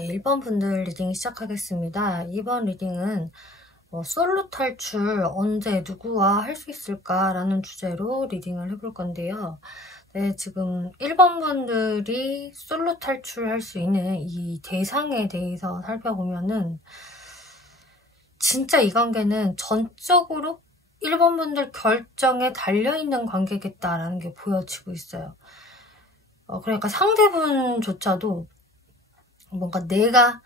네, 1번 분들 리딩 시작하겠습니다. 이번 리딩은 솔로 탈출 언제 누구와 할 수 있을까라는 주제로 리딩을 해볼 건데요. 네, 지금 1번 분들이 솔로 탈출할 수 있는 이 대상에 대해서 살펴보면은 진짜 이 관계는 전적으로 1번 분들 결정에 달려있는 관계겠다라는 게 보여지고 있어요. 그러니까 상대분조차도 뭔가 내가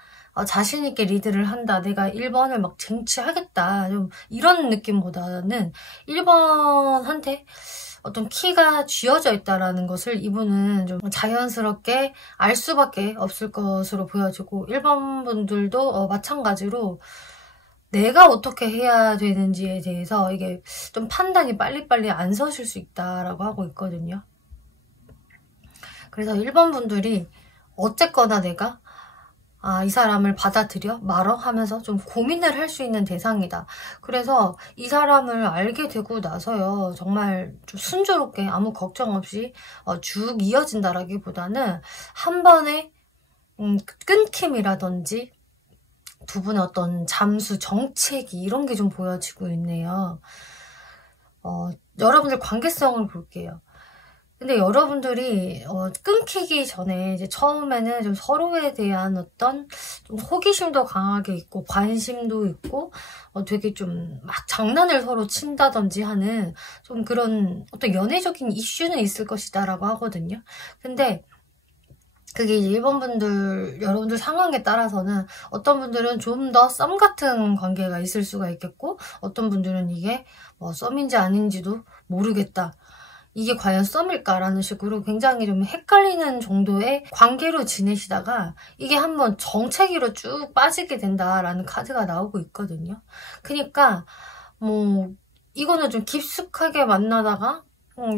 자신있게 리드를 한다, 내가 1번을 막 쟁취하겠다, 좀 이런 느낌보다는 1번한테 어떤 키가 쥐어져 있다라는 것을 이분은 좀 자연스럽게 알 수밖에 없을 것으로 보여지고, 1번 분들도 마찬가지로 내가 어떻게 해야 되는지에 대해서 이게 좀 판단이 빨리빨리 안 서실 수 있다라고 하고 있거든요. 그래서 1번 분들이 어쨌거나 내가 이 사람을 받아들여? 말어? 하면서 좀 고민을 할 수 있는 대상이다. 그래서 이 사람을 알게 되고 나서요, 정말 좀 순조롭게 아무 걱정 없이 쭉 이어진다라기보다는 한 번에 끊김이라든지 두 분의 어떤 잠수, 정체기 이런 게 좀 보여지고 있네요. 여러분들 관계성을 볼게요. 근데 여러분들이 끊기기 전에 이제 처음에는 좀 서로에 대한 어떤 좀 호기심도 강하게 있고 관심도 있고 되게 좀 막 장난을 서로 친다든지 하는 좀 그런 어떤 연애적인 이슈는 있을 것이다라고 하거든요. 근데 그게 이제 1번 분들, 여러분들 상황에 따라서는 어떤 분들은 좀 더 썸 같은 관계가 있을 수가 있겠고, 어떤 분들은 이게 썸인지 아닌지도 모르겠다, 이게 과연 썸일까라는 식으로 굉장히 좀 헷갈리는 정도의 관계로 지내시다가 이게 한번 정체기로 쭉 빠지게 된다라는 카드가 나오고 있거든요. 그러니까 이거는 좀 깊숙하게 만나다가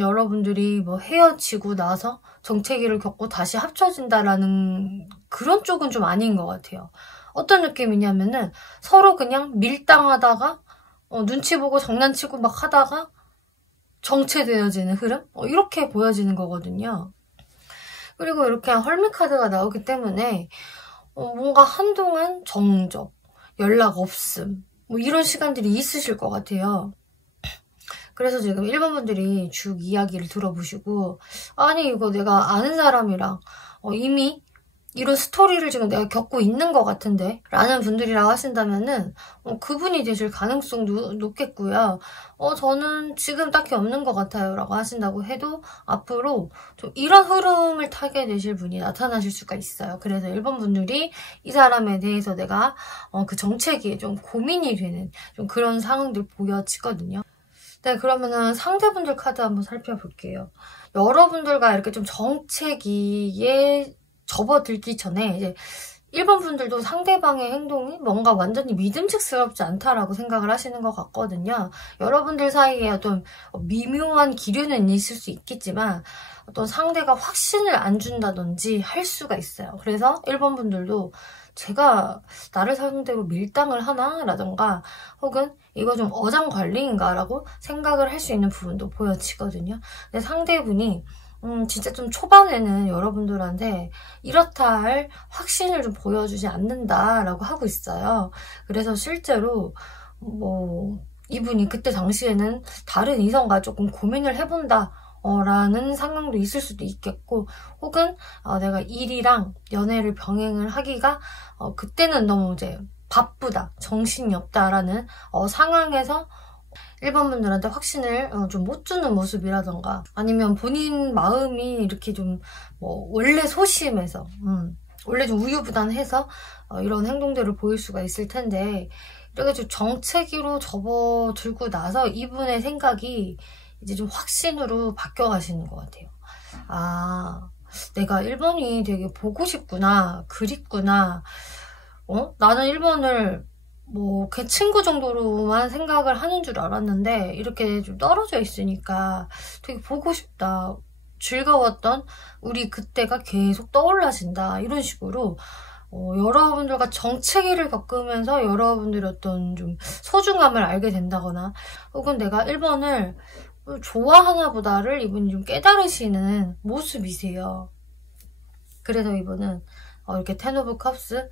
여러분들이 헤어지고 나서 정체기를 겪고 다시 합쳐진다라는 그런 쪽은 좀 아닌 것 같아요. 어떤 느낌이냐면은 서로 그냥 밀당하다가 눈치 보고 장난치고 막 하다가 정체되어지는 흐름? 이렇게 보여지는 거거든요. 그리고 이렇게 헐미 카드가 나오기 때문에 뭔가 한동안 정적, 연락 없음, 이런 시간들이 있으실 것 같아요. 그래서 지금 1번 분들이 쭉 이야기를 들어보시고, 아니 이거 내가 아는 사람이랑 이미 이런 스토리를 지금 내가 겪고 있는 것 같은데 라는 분들이라고 하신다면은 그분이 되실 가능성도 높겠고요. 저는 지금 딱히 없는 것 같아요 라고 하신다고 해도 앞으로 좀 이런 흐름을 타게 되실 분이 나타나실 수가 있어요. 그래서 1번 분들이 이 사람에 대해서 내가 그 정체기에 좀 고민이 되는 좀 그런 상황들 보여지거든요. 네, 그러면은 상대분들 카드 한번 살펴볼게요. 여러분들과 이렇게 좀 정체기에 접어들기 전에 이제 1번 분들도 상대방의 행동이 뭔가 완전히 믿음직스럽지 않다라고 생각을 하시는 것 같거든요. 여러분들 사이에 어떤 미묘한 기류는 있을 수 있겠지만 어떤 상대가 확신을 안 준다든지 할 수가 있어요. 그래서 1번 분들도 제가 나를 상대로 밀당을 하나? 라던가 혹은 이거 좀 어장관리인가? 라고 생각을 할 수 있는 부분도 보여지거든요. 근데 상대분이 진짜 좀 초반에는 여러분들한테 이렇다 할 확신을 좀 보여주지 않는다라고 하고 있어요. 그래서 실제로 이분이 그때 당시에는 다른 이성과 조금 고민을 해본다 라는 상황도 있을 수도 있겠고, 혹은 내가 일이랑 연애를 병행을 하기가 그때는 너무 이제 바쁘다, 정신이 없다라는 상황에서 1번 분들한테 확신을 좀 못 주는 모습이라던가, 아니면 본인 마음이 이렇게 좀 원래 소심해서 원래 좀 우유부단해서 이런 행동들을 보일 수가 있을 텐데, 이렇게 좀 정체기로 접어들고 나서 이분의 생각이 이제 좀 확신으로 바뀌어 가시는 것 같아요. 내가 1번이 되게 보고 싶구나, 그립구나, 나는 1번을 그냥 친구 정도로만 생각을 하는 줄 알았는데 이렇게 좀 떨어져 있으니까 되게 보고 싶다, 즐거웠던 우리 그때가 계속 떠올라진다, 이런 식으로 여러분들과 정체기를 겪으면서 여러분들의 어떤 좀 소중함을 알게 된다거나, 혹은 내가 1번을 좋아하나 보다를 이분이 좀 깨달으시는 모습이세요. 그래서 이분은 이렇게 텐 오브 컵스.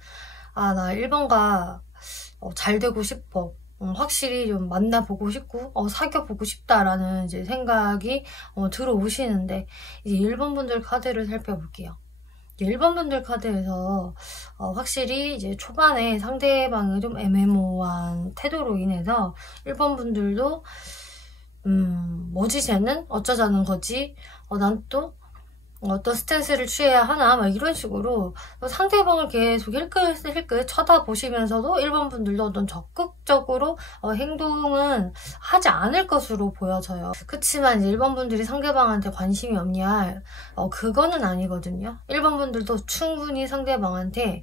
아, 나 1번과 잘 되고 싶어. 확실히 좀 만나보고 싶고, 사귀어보고 싶다라는 이제 생각이 들어오시는데, 이제 1번 분들 카드를 살펴볼게요. 1번 분들 카드에서 확실히 이제 초반에 상대방이 좀 애매모호한 태도로 인해서 1번 분들도 뭐지 쟤는? 어쩌자는 거지? 난 또 어떤 스탠스를 취해야 하나? 막 이런 식으로 상대방을 계속 힐끗힐끗 쳐다보시면서도 1번 분들도 어떤 적극적으로 행동은 하지 않을 것으로 보여져요. 그치만 이제 1번 분들이 상대방한테 관심이 없냐? 그거는 아니거든요. 1번 분들도 충분히 상대방한테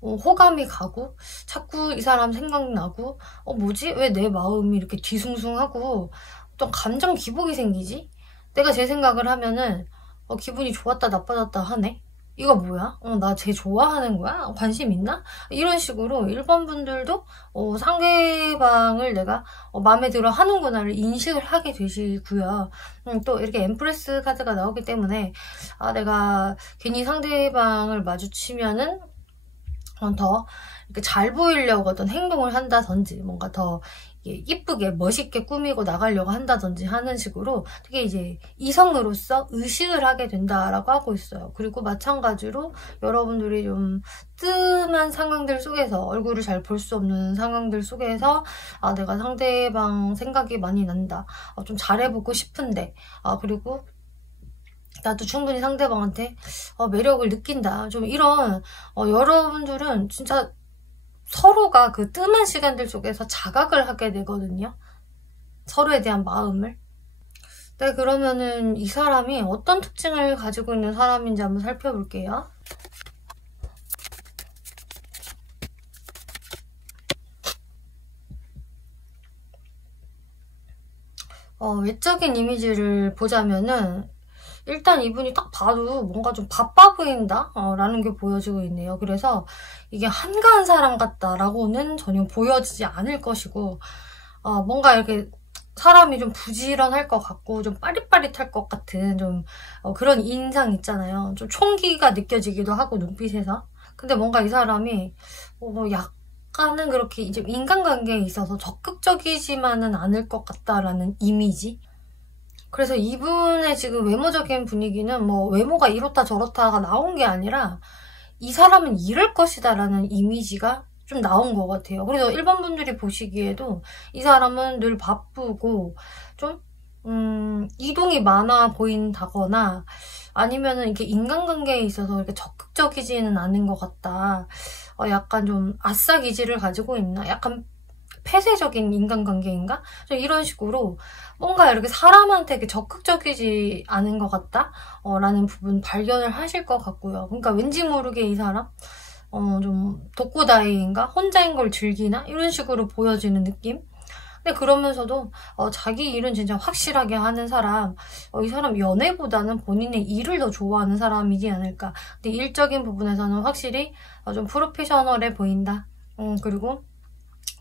호감이 가고 자꾸 이 사람 생각나고 뭐지? 왜 내 마음이 이렇게 뒤숭숭하고 어떤 감정 기복이 생기지? 내가 제 생각을 하면은 기분이 좋았다 나빠졌다 하네? 이거 뭐야? 나 쟤 좋아하는 거야? 관심 있나? 이런 식으로 1번 분들도 상대방을 내가 마음에 들어 하는구나를 인식을 하게 되시고요. 또 이렇게 엠프레스 카드가 나오기 때문에 내가 괜히 상대방을 마주치면은 더 이렇게 잘 보이려고 어떤 행동을 한다든지 뭔가 더 이쁘게 멋있게 꾸미고 나가려고 한다든지 하는 식으로 되게 이제 이성으로서 의식을 하게 된다라고 하고 있어요. 그리고 마찬가지로 여러분들이 좀 뜸한 상황들 속에서 얼굴을 잘 볼 수 없는 상황들 속에서 내가 상대방 생각이 많이 난다. 좀 잘해보고 싶은데 그리고 나도 충분히 상대방한테 매력을 느낀다. 좀 이런 여러분들은 진짜 서로가 그 뜸한 시간들 속에서 자각을 하게 되거든요. 서로에 대한 마음을. 네, 그러면은 이 사람이 어떤 특징을 가지고 있는 사람인지 한번 살펴볼게요. 외적인 이미지를 보자면은 일단 이분이 딱 봐도 뭔가 좀 바빠 보인다? 라는 게 보여지고 있네요. 그래서 이게 한가한 사람 같다라고는 전혀 보여지지 않을 것이고, 뭔가 이렇게 사람이 좀 부지런할 것 같고, 좀 빠릿빠릿할 것 같은 좀 그런 인상 있잖아요. 좀 총기가 느껴지기도 하고, 눈빛에서. 근데 뭔가 이 사람이 약간은 그렇게 이제 인간관계에 있어서 적극적이지만은 않을 것 같다라는 이미지? 그래서 이분의 지금 외모적인 분위기는 뭐 외모가 이렇다 저렇다가 나온 게 아니라 이 사람은 이럴 것이다 라는 이미지가 좀 나온 것 같아요. 그래서 1번 분들이 보시기에도 이 사람은 늘 바쁘고 좀 이동이 많아 보인다거나 아니면은 이렇게 인간관계에 있어서 이렇게 적극적이지는 않은 것 같다. 약간 좀 아싸기질을 가지고 있나? 약간 폐쇄적인 인간관계인가? 좀 이런 식으로 뭔가 이렇게 사람한테 이렇게 적극적이지 않은 것 같다? 라는 부분 발견을 하실 것 같고요. 그러니까 왠지 모르게 이 사람 좀 독고다이인가? 혼자인 걸 즐기나? 이런 식으로 보여지는 느낌? 근데 그러면서도 자기 일은 진짜 확실하게 하는 사람, 이 사람 연애보다는 본인의 일을 더 좋아하는 사람이지 않을까. 근데 일적인 부분에서는 확실히 좀 프로페셔널해 보인다. 그리고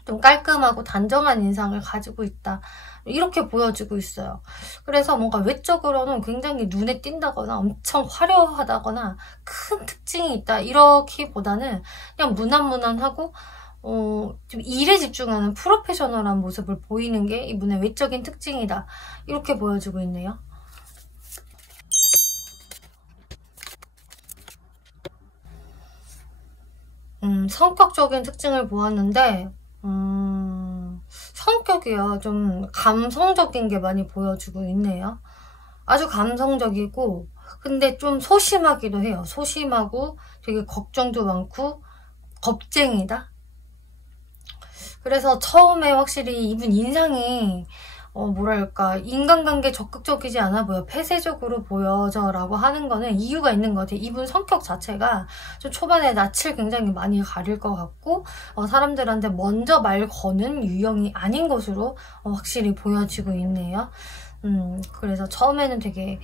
좀 깔끔하고 단정한 인상을 가지고 있다. 이렇게 보여지고 있어요. 그래서 뭔가 외적으로는 굉장히 눈에 띈다거나 엄청 화려하다거나 큰 특징이 있다. 이렇기보다는 그냥 무난무난하고 좀 일에 집중하는 프로페셔널한 모습을 보이는 게 이분의 외적인 특징이다. 이렇게 보여지고 있네요. 성격적인 특징을 보았는데 성격이요. 좀 감성적인 게 많이 보여지고 있네요. 아주 감성적이고 근데 좀 소심하기도 해요. 소심하고 되게 걱정도 많고 겁쟁이다. 그래서 처음에 확실히 이분 인상이 뭐랄까 인간관계 적극적이지 않아 보여, 폐쇄적으로 보여져 라고 하는 거는 이유가 있는 것 같아요. 이분 성격 자체가 좀 초반에 낯을 굉장히 많이 가릴 것 같고 사람들한테 먼저 말 거는 유형이 아닌 것으로 확실히 보여지고 있네요. 그래서 처음에는 되게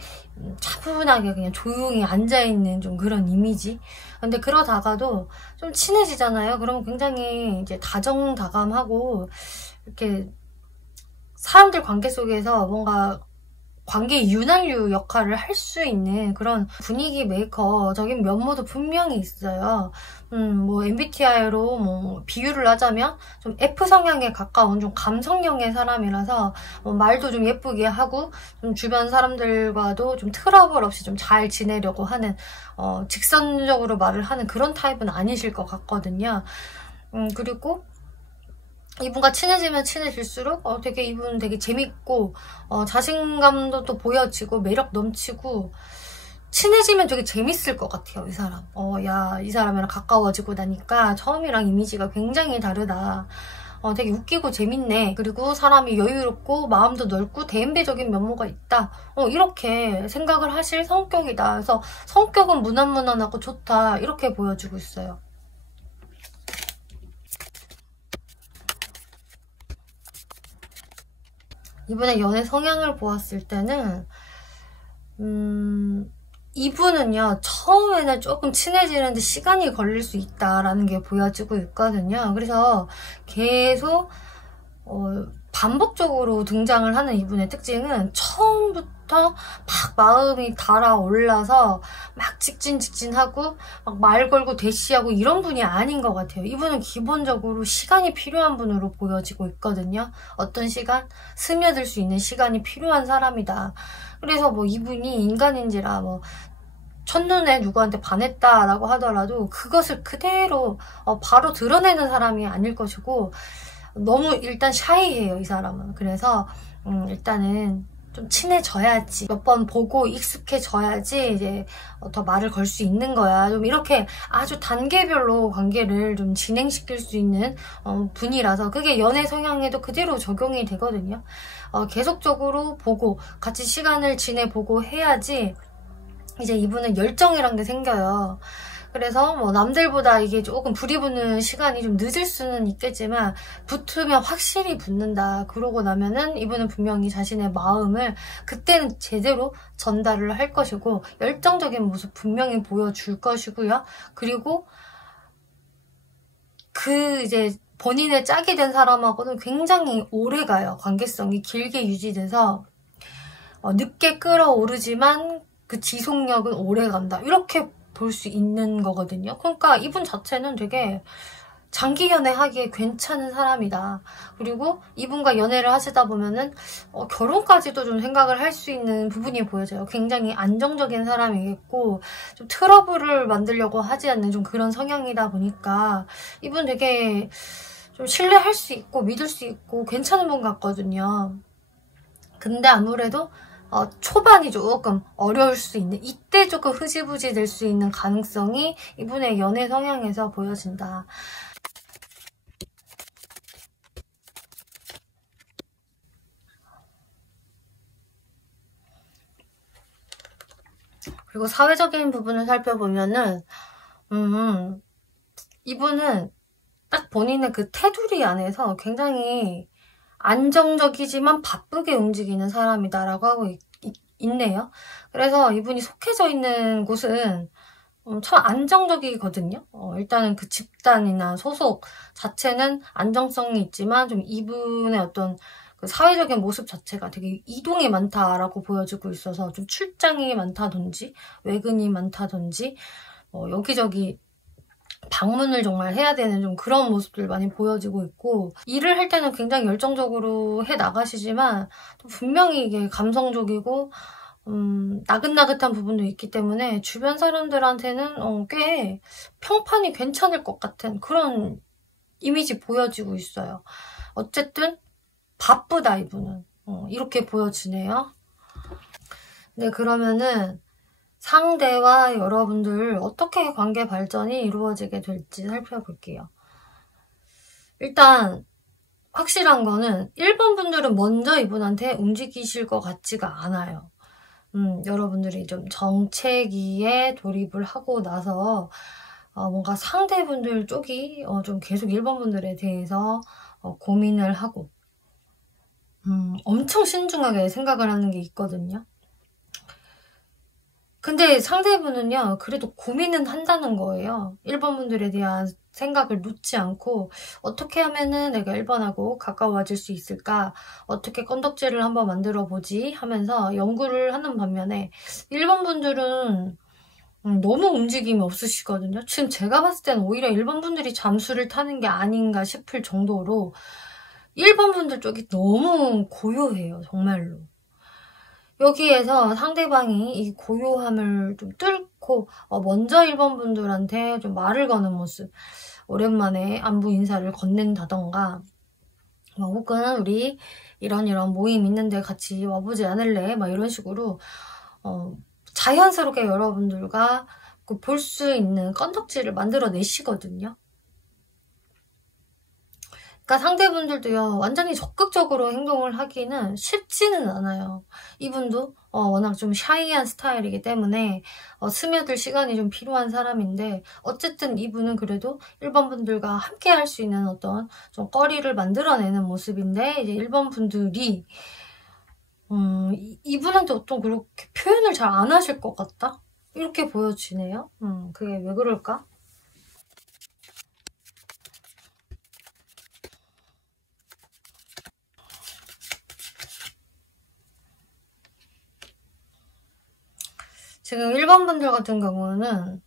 차분하게 그냥 조용히 앉아있는 좀 그런 이미지. 근데 그러다가도 좀 친해지잖아요. 그럼 굉장히 이제 다정다감하고 이렇게 사람들 관계 속에서 뭔가 관계 윤활유 역할을 할 수 있는 그런 분위기 메이커적인 면모도 분명히 있어요. 뭐 MBTI로 뭐 비유를 하자면 좀 F 성향에 가까운 좀 감성형의 사람이라서 말도 좀 예쁘게 하고 좀 주변 사람들과도 좀 트러블 없이 좀 잘 지내려고 하는 직선적으로 말을 하는 그런 타입은 아니실 것 같거든요. 그리고 이분과 친해지면 친해질수록 되게 이분 되게 재밌고 자신감도 또 보여지고 매력 넘치고 친해지면 되게 재밌을 것 같아요. 이 사람. 야, 이 사람이랑 가까워지고 나니까 처음이랑 이미지가 굉장히 다르다. 되게 웃기고 재밌네. 그리고 사람이 여유롭고 마음도 넓고 대인배적인 면모가 있다. 이렇게 생각을 하실 성격이다. 그래서 성격은 무난무난하고 좋다. 이렇게 보여주고 있어요. 이분의 연애 성향을 보았을 때는 이분은요, 처음에는 조금 친해지는데 시간이 걸릴 수 있다라는 게 보여지고 있거든요. 그래서 계속 반복적으로 등장을 하는 이분의 특징은 처음부터 막 마음이 달아올라서 막 직진하고 막 말 걸고 대시하고 이런 분이 아닌 것 같아요. 이분은 기본적으로 시간이 필요한 분으로 보여지고 있거든요. 어떤 시간? 스며들 수 있는 시간이 필요한 사람이다. 그래서 뭐 이분이 인간인지라 뭐 첫눈에 누구한테 반했다라고 하더라도 그것을 그대로 바로 드러내는 사람이 아닐 것이고 너무 일단 샤이해요, 이 사람은. 그래서 일단은 좀 친해져야지, 몇 번 보고 익숙해져야지 이제 더 말을 걸 수 있는 거야. 좀 이렇게 아주 단계별로 관계를 좀 진행시킬 수 있는 분이라서 그게 연애 성향에도 그대로 적용이 되거든요. 계속적으로 보고 같이 시간을 지내보고 해야지 이제 이분은 열정이란 게 생겨요. 그래서 뭐 남들보다 이게 조금 불이 붙는 시간이 좀 늦을 수는 있겠지만 붙으면 확실히 붙는다. 그러고 나면은 이분은 분명히 자신의 마음을 그때는 제대로 전달을 할 것이고 열정적인 모습 분명히 보여줄 것이고요. 그리고 그 이제 본인의 짝이 된 사람하고는 굉장히 오래 가요. 관계성이 길게 유지돼서 늦게 끌어오르지만 그 지속력은 오래 간다. 이렇게 볼 수 있는 거거든요. 그러니까 이분 자체는 되게 장기 연애하기에 괜찮은 사람이다. 그리고 이분과 연애를 하시다 보면은 결혼까지도 좀 생각을 할 수 있는 부분이 보여져요. 굉장히 안정적인 사람이겠고 좀 트러블을 만들려고 하지 않는 좀 그런 성향이다 보니까 이분 되게 좀 신뢰할 수 있고 믿을 수 있고 괜찮은 분 같거든요. 근데 아무래도 초반이 조금 어려울 수 있는, 이때 조금 흐지부지 될 수 있는 가능성이 이분의 연애 성향에서 보여진다. 그리고 사회적인 부분을 살펴보면은 이분은 딱 본인의 그 테두리 안에서 굉장히 안정적이지만 바쁘게 움직이는 사람이다라고 하고 있네요. 그래서 이분이 속해져 있는 곳은 참 안정적이거든요. 일단은 그 집단이나 소속 자체는 안정성이 있지만 좀 이분의 어떤 그 사회적인 모습 자체가 되게 이동이 많다라고 보여지고 있어서 좀 출장이 많다든지 외근이 많다든지 여기저기 방문을 정말 해야 되는 좀 그런 모습들 많이 보여지고 있고 일을 할 때는 굉장히 열정적으로 해 나가시지만 또 분명히 이게 감성적이고 나긋나긋한 부분도 있기 때문에 주변 사람들한테는 꽤 평판이 괜찮을 것 같은 그런 이미지 보여지고 있어요. 어쨌든 바쁘다 이분은 이렇게 보여지네요. 네, 그러면은 상대와 여러분들 어떻게 관계 발전이 이루어지게 될지 살펴볼게요. 일단 확실한 거는 1번 분들은 먼저 이분한테 움직이실 것 같지가 않아요. 여러분들이 좀 정체기에 돌입을 하고 나서 뭔가 상대분들 쪽이 좀 계속 1번 분들에 대해서 고민을 하고 엄청 신중하게 생각을 하는 게 있거든요. 근데 상대분은요, 그래도 고민은 한다는 거예요. 1번 분들에 대한 생각을 놓지 않고 어떻게 하면은 내가 1번하고 가까워질 수 있을까? 어떻게 건덕지를 한번 만들어 보지? 하면서 연구를 하는 반면에 1번 분들은 너무 움직임이 없으시거든요. 지금 제가 봤을 때는 오히려 1번 분들이 잠수를 타는 게 아닌가 싶을 정도로 1번 분들 쪽이 너무 고요해요. 정말로. 여기에서 상대방이 이 고요함을 좀 뚫고 먼저 1번 분들한테 좀 말을 거는 모습, 오랜만에 안부 인사를 건넨다던가 혹은 우리 이런 모임 있는데 같이 와보지 않을래? 막 이런 식으로 자연스럽게 여러분들과 볼 수 있는 건덕지를 만들어내시거든요. 그러니까 상대분들도요, 완전히 적극적으로 행동을 하기는 쉽지는 않아요. 이분도 워낙 좀 샤이한 스타일이기 때문에 스며들 시간이 좀 필요한 사람인데, 어쨌든 이분은 그래도 1번 분들과 함께 할 수 있는 어떤 좀 거리를 만들어내는 모습인데, 이제 1번 분들이 이분한테 어떤 그렇게 표현을 잘 안 하실 것 같다? 이렇게 보여지네요. 그게 왜 그럴까? 지금 1번 분들 같은 경우는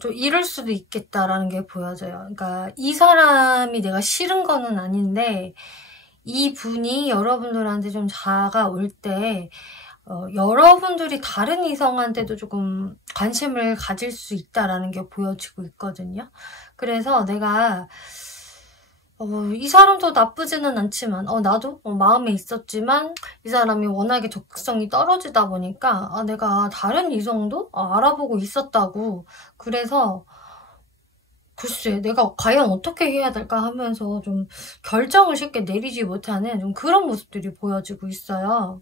좀 이럴 수도 있겠다라는 게 보여져요. 그러니까 이 사람이 내가 싫은 거는 아닌데 이 분이 여러분들한테 좀 다가올 때 여러분들이 다른 이성한테도 조금 관심을 가질 수 있다라는 게 보여지고 있거든요. 그래서 내가 이 사람도 나쁘지는 않지만 나도 마음에 있었지만 이 사람이 워낙에 적극성이 떨어지다 보니까 내가 다른 이성도 알아보고 있었다고. 그래서 글쎄 내가 과연 어떻게 해야 될까 하면서 좀 결정을 쉽게 내리지 못하는 좀 그런 모습들이 보여지고 있어요.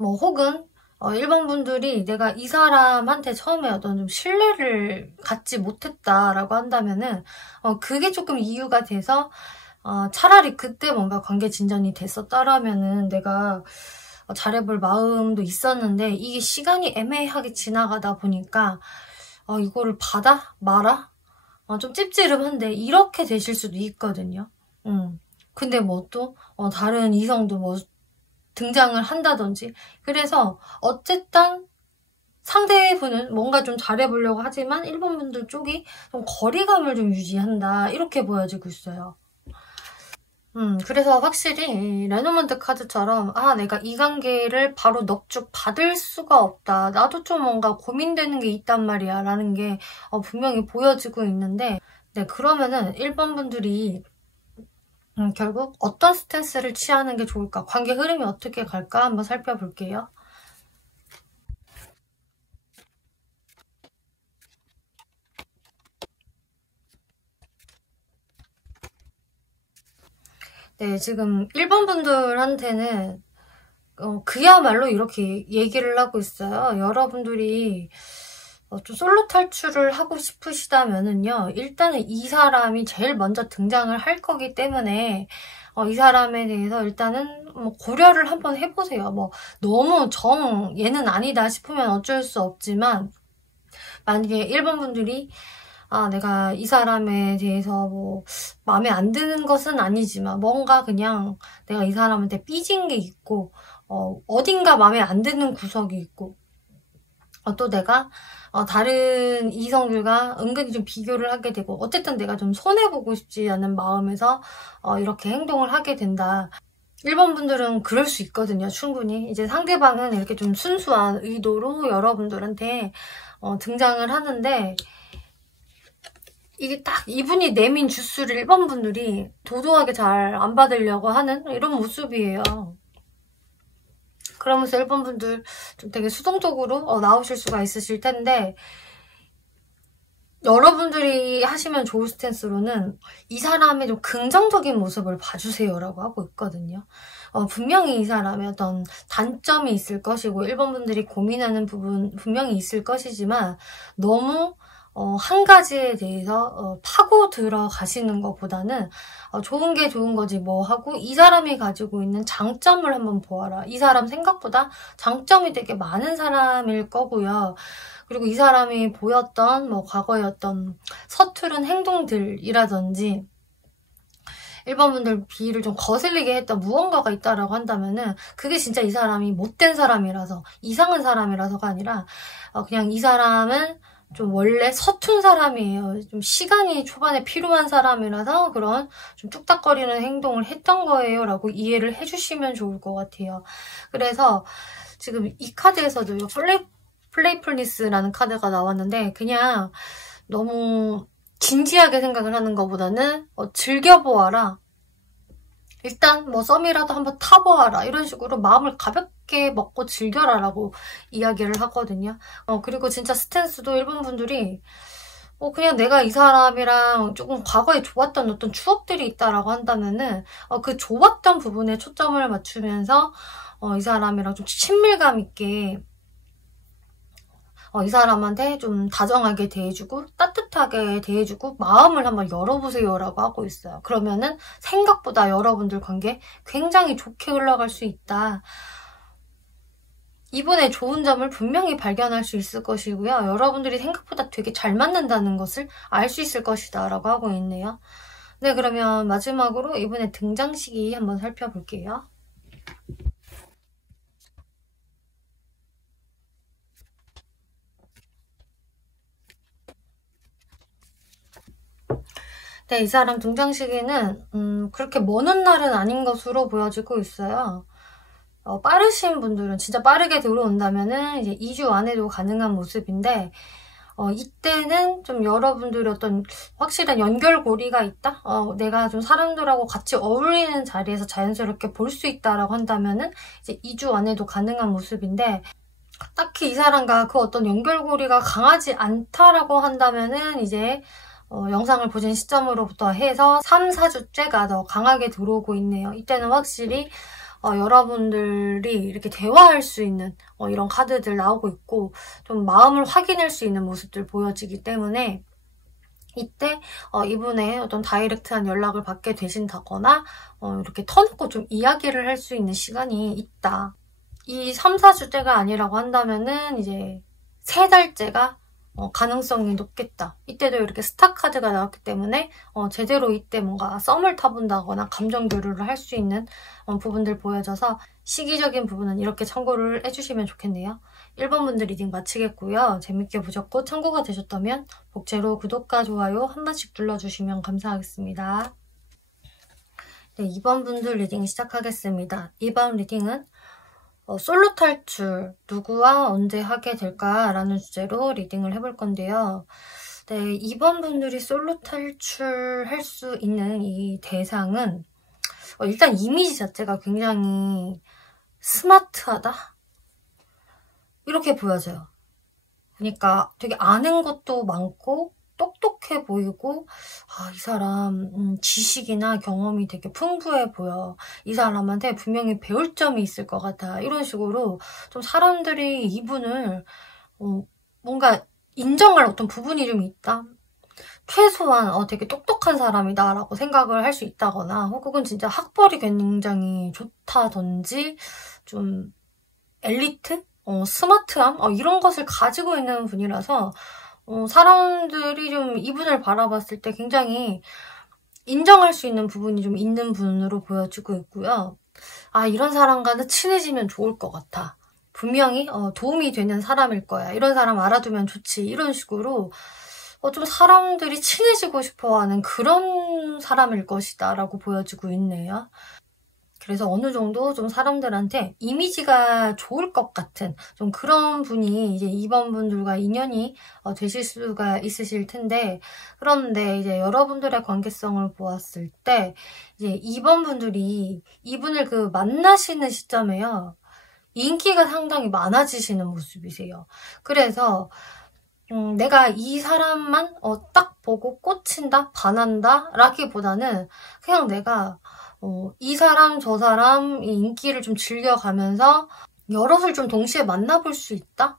혹은 1번 분들이 내가 이 사람한테 처음에 어떤 좀 신뢰를 갖지 못했다라고 한다면은 그게 조금 이유가 돼서 차라리 그때 뭔가 관계 진전이 됐었다라면은 내가 잘해볼 마음도 있었는데 이게 시간이 애매하게 지나가다 보니까 이거를 받아? 말아? 좀 찝찝한데 이렇게 되실 수도 있거든요. 근데 또 다른 이성도 등장을 한다든지. 그래서 어쨌든 상대분은 뭔가 좀 잘해보려고 하지만 1번 분들 쪽이 좀 거리감을 좀 유지한다. 이렇게 보여지고 있어요. 그래서 확실히 레노먼트 카드처럼 내가 이 관계를 바로 넙죽 받을 수가 없다. 나도 좀 뭔가 고민되는 게 있단 말이야. 라는 게 분명히 보여지고 있는데 네, 그러면은 1번 분들이 결국 어떤 스탠스를 취하는 게 좋을까? 관계 흐름이 어떻게 갈까? 한번 살펴볼게요. 네, 지금 1번 분들한테는 그야말로 이렇게 얘기를 하고 있어요. 여러분들이 좀 솔로 탈출을 하고 싶으시다면은요, 일단은 이 사람이 제일 먼저 등장을 할 거기 때문에 이 사람에 대해서 일단은 고려를 한번 해보세요. 너무 얘는 아니다 싶으면 어쩔 수 없지만 만약에 1번 분들이 내가 이 사람에 대해서 마음에 안 드는 것은 아니지만 뭔가 그냥 내가 이 사람한테 삐진 게 있고 어딘가 마음에 안 드는 구석이 있고 또 내가 다른 이성들과 은근히 좀 비교를 하게 되고 어쨌든 내가 좀 손해보고 싶지 않은 마음에서 이렇게 행동을 하게 된다. 1번 분들은 그럴 수 있거든요. 충분히. 이제 상대방은 이렇게 좀 순수한 의도로 여러분들한테 등장을 하는데 이게 딱 이분이 내민 주스를 1번 분들이 도도하게 잘 안 받으려고 하는 이런 모습이에요. 그러면서 1번 분들 좀 되게 수동적으로 나오실 수가 있으실 텐데 여러분들이 하시면 좋을 스탠스로는 이 사람의 좀 긍정적인 모습을 봐주세요라고 하고 있거든요. 분명히 이 사람의 어떤 단점이 있을 것이고 1번 분들이 고민하는 부분 분명히 있을 것이지만 너무 한 가지에 대해서 파고 들어가시는 것보다는 좋은 게 좋은 거지 뭐 하고 이 사람이 가지고 있는 장점을 한번 보아라. 이 사람 생각보다 장점이 되게 많은 사람일 거고요. 그리고 이 사람이 보였던 뭐 과거의 어떤 서투른 행동들이라든지 1번 분들 비위를 좀 거슬리게 했던 무언가가 있다라고 한다면은 그게 진짜 이 사람이 못된 사람이라서 이상한 사람이라서가 아니라 그냥 이 사람은 좀 원래 서툰 사람이에요. 좀 시간이 초반에 필요한 사람이라서 그런 좀 뚝딱거리는 행동을 했던 거예요 라고 이해를 해주시면 좋을 것 같아요. 그래서 지금 이 카드에서도 플레이풀니스라는 카드가 나왔는데 그냥 너무 진지하게 생각을 하는 것보다는 즐겨보아라. 일단 뭐 썸이라도 한번 타보아라. 이런 식으로 마음을 가볍게 먹고 즐겨라 라고 이야기를 하거든요. 그리고 진짜 스탠스도 일본 분들이 그냥 내가 이 사람이랑 조금 과거에 좋았던 어떤 추억들이 있다라고 한다면은 그 좋았던 부분에 초점을 맞추면서 이 사람이랑 좀 친밀감 있게 이 사람한테 좀 다정하게 대해주고 따뜻하게 대해주고 마음을 한번 열어보세요 라고 하고 있어요. 그러면은 생각보다 여러분들 관계 굉장히 좋게 흘러갈 수 있다. 이분의 좋은 점을 분명히 발견할 수 있을 것이고요. 여러분들이 생각보다 되게 잘 맞는다는 것을 알 수 있을 것이다 라고 하고 있네요. 네, 그러면 마지막으로 이분의 등장 시기 한번 살펴볼게요. 네, 이 사람 등장 시기는 그렇게 먼 날은 아닌 것으로 보여지고 있어요. 빠르신 분들은 진짜 빠르게 들어온다면은 이제 2주 안에도 가능한 모습인데 이때는 좀 여러분들의 어떤 확실한 연결고리가 있다? 내가 좀 사람들하고 같이 어울리는 자리에서 자연스럽게 볼 수 있다라고 한다면은 이제 2주 안에도 가능한 모습인데 딱히 이 사람과 그 어떤 연결고리가 강하지 않다라고 한다면은 이제 영상을 보신 시점으로부터 해서 3, 4주째가 더 강하게 들어오고 있네요. 이때는 확실히 여러분들이 이렇게 대화할 수 있는 이런 카드들 나오고 있고 좀 마음을 확인할 수 있는 모습들 보여지기 때문에 이때 이분의 어떤 다이렉트한 연락을 받게 되신다거나 이렇게 터놓고 좀 이야기를 할 수 있는 시간이 있다. 이 3, 4주째가 아니라고 한다면은 이제 3달째가 가능성이 높겠다. 이때도 이렇게 스타 카드가 나왔기 때문에 제대로 이때 뭔가 썸을 타본다거나 감정 교류를 할 수 있는 부분들 보여져서 시기적인 부분은 이렇게 참고를 해주시면 좋겠네요. 1번 분들 리딩 마치겠고요. 재밌게 보셨고 참고가 되셨다면 복제로 구독과 좋아요 한 번씩 눌러주시면 감사하겠습니다. 네, 2번 분들 리딩 시작하겠습니다. 2번 리딩은 솔로 탈출, 누구와 언제 하게 될까라는 주제로 리딩을 해볼 건데요. 네, 2번 분들이 솔로 탈출할 수 있는 이 대상은 일단 이미지 자체가 굉장히 스마트하다? 이렇게 보여져요. 그러니까 되게 아는 것도 많고 똑똑해 보이고 이 사람 지식이나 경험이 되게 풍부해 보여. 이 사람한테 분명히 배울 점이 있을 것 같아. 이런 식으로 좀 사람들이 이분을 뭔가 인정할 어떤 부분이 좀 있다. 최소한 되게 똑똑한 사람이다 라고 생각을 할 수 있다거나 혹은 진짜 학벌이 굉장히 좋다든지 좀 엘리트? 스마트함? 이런 것을 가지고 있는 분이라서 사람들이 좀 이분을 바라봤을 때 굉장히 인정할 수 있는 부분이 좀 있는 분으로 보여지고 있고요. 이런 사람과는 친해지면 좋을 것 같아. 분명히 도움이 되는 사람일 거야. 이런 사람 알아두면 좋지. 이런 식으로 좀 사람들이 친해지고 싶어하는 그런 사람일 것이다 라고 보여지고 있네요. 그래서 어느 정도 좀 사람들한테 이미지가 좋을 것 같은 좀 그런 분이 이제 2번 분들과 인연이 되실 수가 있으실 텐데, 그런데 이제 여러분들의 관계성을 보았을 때 이제 2번 분들이 이분을 만나시는 시점에요. 인기가 상당히 많아지시는 모습이세요. 그래서 내가 이 사람만 딱 보고 꽂힌다, 반한다 라기보다는 그냥 내가 이 사람 저 사람 인기를 좀 즐겨가면서 여럿을 좀 동시에 만나볼 수 있다?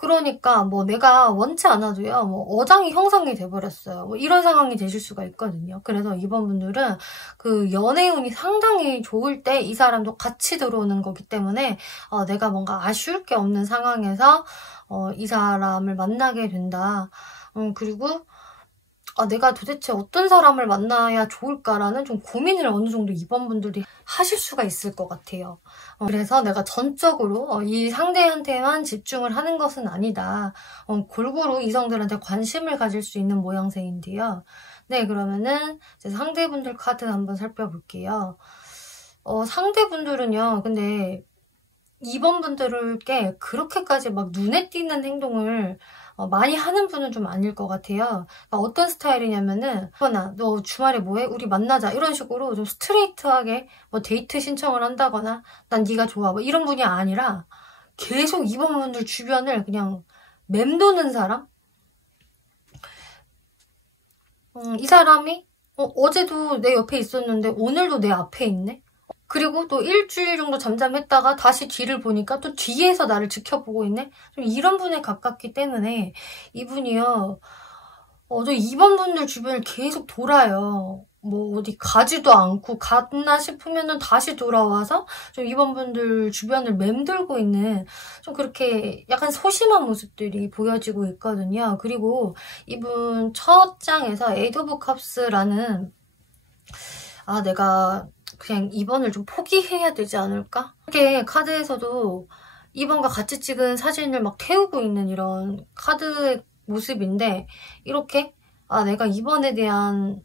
그러니까 뭐 내가 원치 않아도요, 뭐 어장이 형성이 돼버렸어요. 뭐 이런 상황이 되실 수가 있거든요. 그래서 이번 분들은 그 연애운이 상당히 좋을 때 이 사람도 같이 들어오는 거기 때문에 내가 뭔가 아쉬울 게 없는 상황에서 이 사람을 만나게 된다. 그리고 내가 도대체 어떤 사람을 만나야 좋을까라는 좀 고민을 어느 정도 이번 분들이 하실 수가 있을 것 같아요. 그래서 내가 전적으로 이 상대한테만 집중을 하는 것은 아니다. 골고루 이성들한테 관심을 가질 수 있는 모양새인데요. 네, 그러면은 이제 상대분들 카드 한번 살펴볼게요. 상대분들은요, 근데 이번 분들께 그렇게까지 막 눈에 띄는 행동을 많이 하는 분은 좀 아닐 것 같아요. 그러니까 어떤 스타일이냐면은 너 주말에 뭐해? 우리 만나자 이런 식으로 좀 스트레이트하게 뭐 데이트 신청을 한다거나 난 네가 좋아 뭐 이런 분이 아니라 계속 이번 분들 주변을 그냥 맴도는 사람? 이 사람이 어제도 내 옆에 있었는데 오늘도 내 앞에 있네? 그리고 또 일주일 정도 잠잠했다가 다시 뒤를 보니까 또 뒤에서 나를 지켜보고 있네? 좀 이런 분에 가깝기 때문에 이분이요. 저 이번 분들 주변을 계속 돌아요. 뭐 어디 가지도 않고 갔나 싶으면은 다시 돌아와서 좀 이번 분들 주변을 맴돌고 있는 좀 그렇게 약간 소심한 모습들이 보여지고 있거든요. 그리고 이분 첫 장에서 에이드 오브 컵스라는 내가 그냥 2번을 좀 포기해야 되지 않을까? 이렇게 카드에서도 2번과 같이 찍은 사진을 막 태우고 있는 이런 카드의 모습인데 이렇게 내가 2번에 대한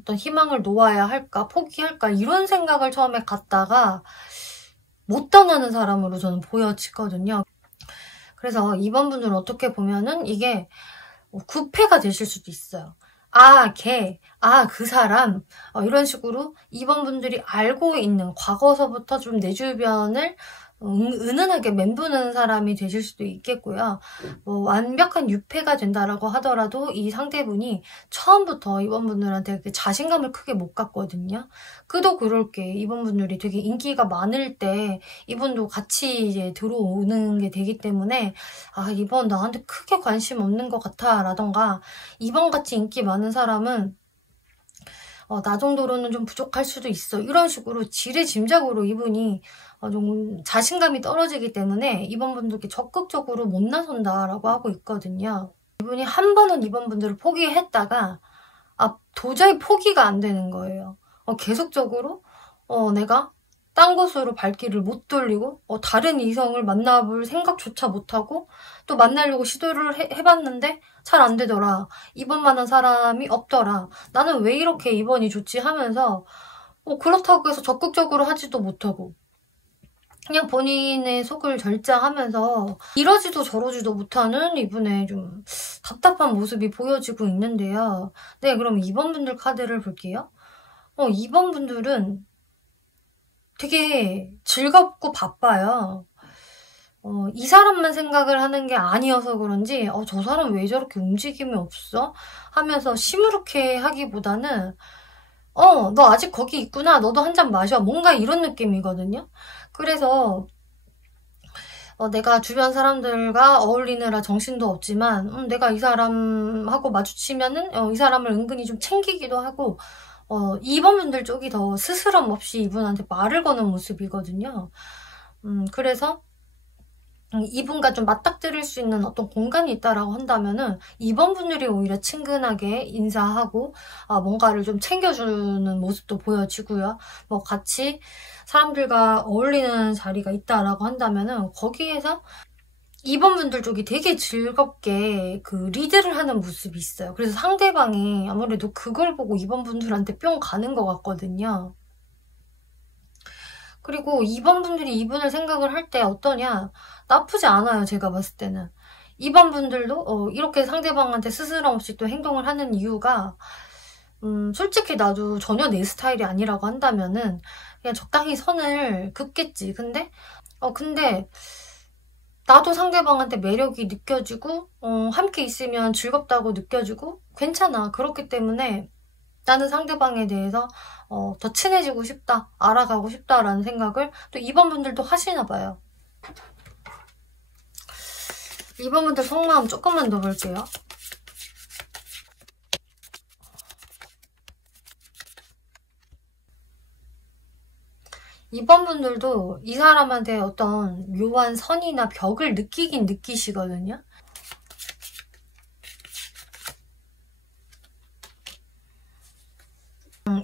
어떤 희망을 놓아야 할까? 포기할까? 이런 생각을 처음에 갖다가 못 떠나는 사람으로 저는 보여지거든요. 그래서 2번 분들은 어떻게 보면은 이게 구패가 되실 수도 있어요. 그 사람 이런 식으로 이번 분들이 알고 있는 과거서부터 좀 내 주변을 은은하게 맴도는 사람이 되실 수도 있겠고요. 뭐 완벽한 유패가 된다라고 하더라도 이 상대분이 처음부터 이번 분들한테 자신감을 크게 못 갖거든요. 그도 그럴 게 이번 분들이 되게 인기가 많을 때 이분도 같이 이제 들어오는 게 되기 때문에 이번 나한테 크게 관심 없는 것 같아 라던가 이번 같이 인기 많은 사람은 나 정도로는 좀 부족할 수도 있어. 이런 식으로 지레짐작으로 이분이 좀 자신감이 떨어지기 때문에 이번 분들께 적극적으로 못 나선다라고 하고 있거든요. 이분이 한 번은 이번 분들을 포기했다가 도저히 포기가 안 되는 거예요. 계속적으로 내가 딴 곳으로 발길을 못 돌리고 다른 이성을 만나볼 생각조차 못하고 또 만나려고 시도를 해봤는데 잘 안 되더라. 이번만한 사람이 없더라. 나는 왜 이렇게 이번이 좋지 하면서 그렇다고 해서 적극적으로 하지도 못하고 그냥 본인의 속을 절제하면서 이러지도 저러지도 못하는 이분의 좀 답답한 모습이 보여지고 있는데요. 네, 그럼 2번 분들 카드를 볼게요. 2번 분들은 되게 즐겁고 바빠요. 이 사람만 생각을 하는 게 아니어서 그런지 저 사람 왜 저렇게 움직임이 없어? 하면서 시무룩해 하기보다는 너 아직 거기 있구나. 너도 한 잔 마셔. 뭔가 이런 느낌이거든요. 그래서 내가 주변 사람들과 어울리느라 정신도 없지만 내가 이 사람하고 마주치면은 이 사람을 은근히 좀 챙기기도 하고 2번 분들 쪽이 더 스스럼 없이 이분한테 말을 거는 모습이거든요. 그래서 이분과 좀 맞닥뜨릴 수 있는 어떤 공간이 있다라고 한다면은 2번 분들이 오히려 친근하게 인사하고 뭔가를 좀 챙겨주는 모습도 보여지고요. 뭐 같이 사람들과 어울리는 자리가 있다라고 한다면은 거기에서 2번 분들 쪽이 되게 즐겁게 그 리드를 하는 모습이 있어요. 그래서 상대방이 아무래도 그걸 보고 2번 분들한테 뿅 가는 것 같거든요. 그리고 2번 분들이 이분을 생각을 할 때 어떠냐? 나쁘지 않아요, 제가 봤을 때는. 2번 분들도 이렇게 상대방한테 스스럼 없이 또 행동을 하는 이유가 솔직히 나도 전혀 내 스타일이 아니라고 한다면은 그냥 적당히 선을 긋겠지. 근데 나도 상대방한테 매력이 느껴지고 함께 있으면 즐겁다고 느껴지고 괜찮아. 그렇기 때문에 나는 상대방에 대해서 더 친해지고 싶다, 알아가고 싶다라는 생각을 또 2번 분들도 하시나 봐요. 2번 분들 속마음 조금만 더 볼게요. 이번 분들도 이 사람한테 어떤 묘한 선이나 벽을 느끼긴 느끼시거든요.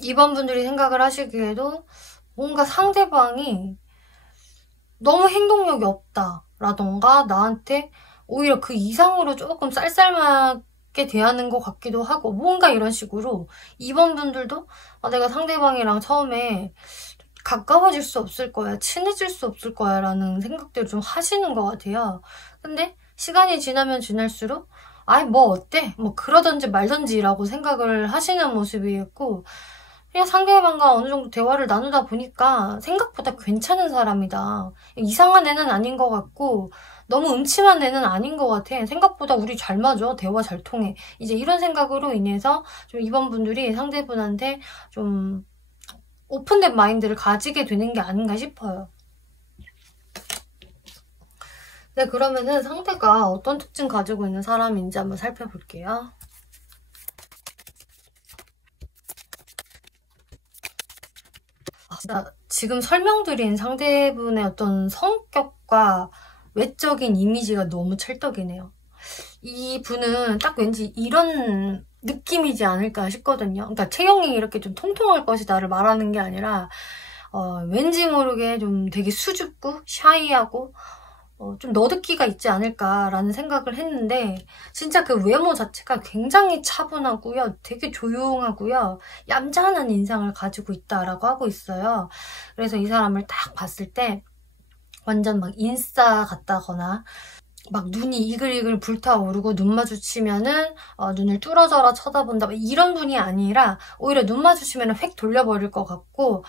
이번 분들이 생각을 하시기에도 뭔가 상대방이 너무 행동력이 없다라던가 나한테 오히려 그 이상으로 조금 쌀쌀하게 대하는 것 같기도 하고 뭔가 이런 식으로 이번 분들도 내가 상대방이랑 처음에 가까워질 수 없을 거야, 친해질 수 없을 거야 라는 생각들을 좀 하시는 것 같아요. 근데 시간이 지나면 지날수록 아이 뭐 어때? 뭐 그러던지 말던지 라고 생각을 하시는 모습이었고 그냥 상대방과 어느 정도 대화를 나누다 보니까 생각보다 괜찮은 사람이다. 이상한 애는 아닌 것 같고 너무 음침한 애는 아닌 것 같아. 생각보다 우리 잘 맞아. 대화 잘 통해. 이제 이런 생각으로 인해서 좀 이번 분들이 상대분한테 좀 오픈된 마인드를 가지게 되는 게 아닌가 싶어요. 네, 그러면은 상대가 어떤 특징 가지고 있는 사람인지 한번 살펴볼게요. 지금 설명드린 상대분의 어떤 성격과 외적인 이미지가 너무 찰떡이네요. 이 분은 딱 왠지 이런 느낌이지 않을까 싶거든요. 그러니까 체형이 이렇게 좀 통통할 것이다를 말하는 게 아니라 왠지 모르게 좀 되게 수줍고 샤이하고 좀 너드기가 있지 않을까라는 생각을 했는데 진짜 그 외모 자체가 굉장히 차분하고요. 되게 조용하고요. 얌전한 인상을 가지고 있다라고 하고 있어요. 그래서 이 사람을 딱 봤을 때 완전 막 인싸 같다거나 막 눈이 이글이글 불타오르고 눈 마주치면은 눈을 뚫어져라 쳐다본다 이런 분이 아니라 오히려 눈 마주치면은 획 돌려버릴 것 같고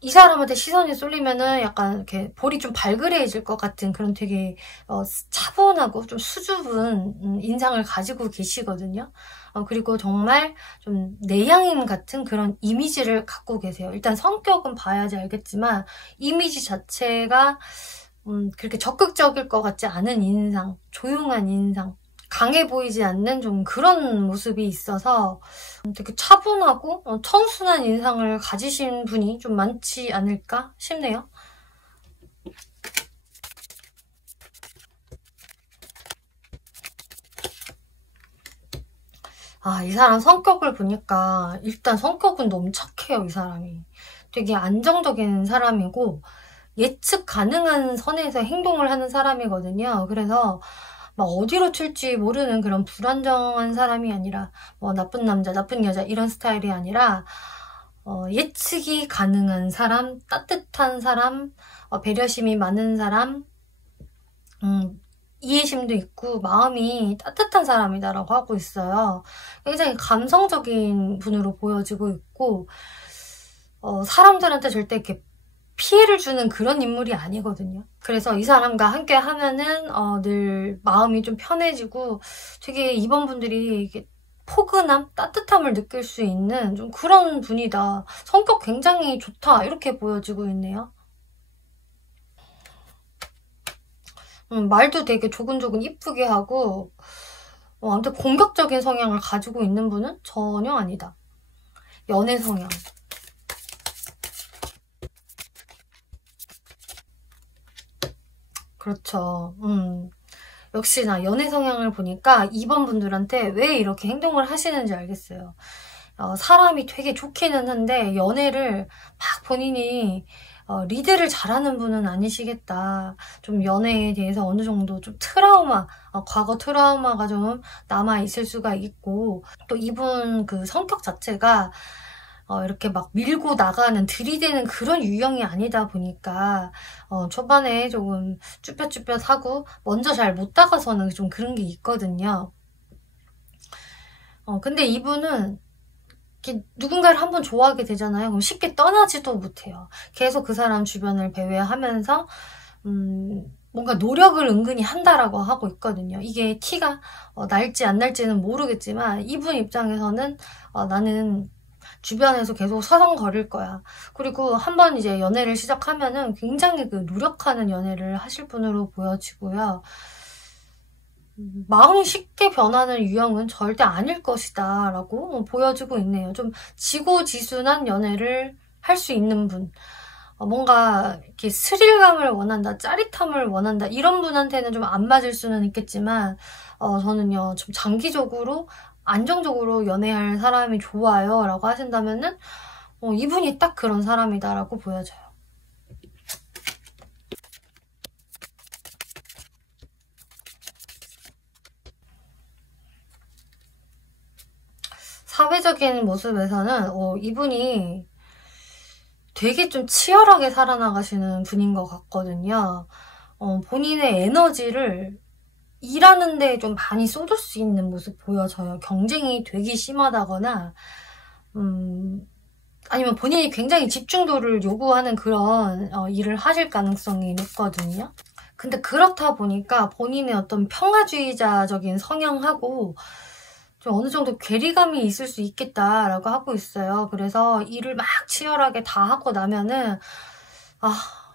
이 사람한테 시선이 쏠리면은 약간 이렇게 볼이 좀 발그레해질 것 같은 그런 되게 차분하고 좀 수줍은 인상을 가지고 계시거든요. 그리고 정말 좀 내향인 같은 그런 이미지를 갖고 계세요. 일단 성격은 봐야지 알겠지만 이미지 자체가 그렇게 적극적일 것 같지 않은 인상, 조용한 인상, 강해 보이지 않는 좀 그런 모습이 있어서 되게 차분하고 청순한 인상을 가지신 분이 좀 많지 않을까 싶네요. 이 사람 성격을 보니까 일단 성격은 너무 착해요, 이 사람이. 되게 안정적인 사람이고 예측 가능한 선에서 행동을 하는 사람이거든요. 그래서 막 어디로 튈지 모르는 그런 불안정한 사람이 아니라 뭐 나쁜 남자, 나쁜 여자 이런 스타일이 아니라 예측이 가능한 사람, 따뜻한 사람, 배려심이 많은 사람, 이해심도 있고 마음이 따뜻한 사람이다라고 하고 있어요. 굉장히 감성적인 분으로 보여지고 있고 사람들한테 절대 이렇게 피해를 주는 그런 인물이 아니거든요. 그래서 이 사람과 함께 하면은 늘 마음이 좀 편해지고 되게 이번 분들이 이게 포근함, 따뜻함을 느낄 수 있는 좀 그런 분이다. 성격 굉장히 좋다. 이렇게 보여지고 있네요. 말도 되게 조근조근 이쁘게 하고 아무튼 공격적인 성향을 가지고 있는 분은 전혀 아니다. 연애 성향. 그렇죠. 역시나 연애 성향을 보니까 이번 분들한테 왜 이렇게 행동을 하시는지 알겠어요. 사람이 되게 좋기는 한데 연애를 막 본인이 리드를 잘하는 분은 아니시겠다. 좀 연애에 대해서 어느 정도 좀 트라우마, 과거 트라우마가 좀 남아있을 수가 있고 또 이분 그 성격 자체가 이렇게 막 밀고 나가는 들이대는 그런 유형이 아니다 보니까 초반에 조금 쭈뼛쭈뼛하고 먼저 잘 못 다가서는 좀 그런 게 있거든요. 근데 이분은 이렇게 누군가를 한번 좋아하게 되잖아요. 그럼 쉽게 떠나지도 못해요. 계속 그 사람 주변을 배회하면서 뭔가 노력을 은근히 한다라고 하고 있거든요. 이게 티가 날지 안 날지는 모르겠지만 이분 입장에서는 나는 주변에서 계속 서성거릴 거야. 그리고 한번 이제 연애를 시작하면은 굉장히 그 노력하는 연애를 하실 분으로 보여지고요. 마음이 쉽게 변하는 유형은 절대 아닐 것이다 라고 보여지고 있네요. 좀 지고지순한 연애를 할 수 있는 분, 뭔가 이렇게 스릴감을 원한다, 짜릿함을 원한다 이런 분한테는 좀 안 맞을 수는 있겠지만 저는요 좀 장기적으로 안정적으로 연애할 사람이 좋아요 라고 하신다면은 이분이 딱 그런 사람이다 라고 보여져요. 사회적인 모습에서는 이분이 되게 좀 치열하게 살아나가시는 분인 것 같거든요. 본인의 에너지를 일하는 데 좀 많이 쏟을 수 있는 모습 보여져요. 경쟁이 되게 심하다거나 아니면 본인이 굉장히 집중도를 요구하는 그런 일을 하실 가능성이 높거든요. 근데 그렇다 보니까 본인의 어떤 평화주의자적인 성향하고 좀 어느 정도 괴리감이 있을 수 있겠다라고 하고 있어요. 그래서 일을 막 치열하게 다 하고 나면은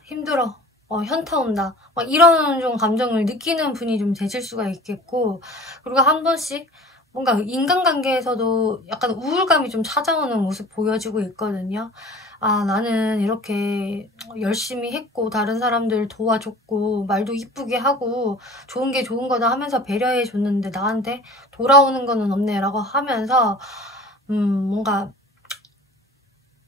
힘들어, 현타 온다 막 이런 좀 감정을 느끼는 분이 좀 되실 수가 있겠고, 그리고 한 번씩 뭔가 인간관계에서도 약간 우울감이 좀 찾아오는 모습 보여지고 있거든요. 나는 이렇게 열심히 했고 다른 사람들 도와줬고 말도 이쁘게 하고 좋은 게 좋은 거다 하면서 배려해 줬는데 나한테 돌아오는 거는 없네 라고 하면서 뭔가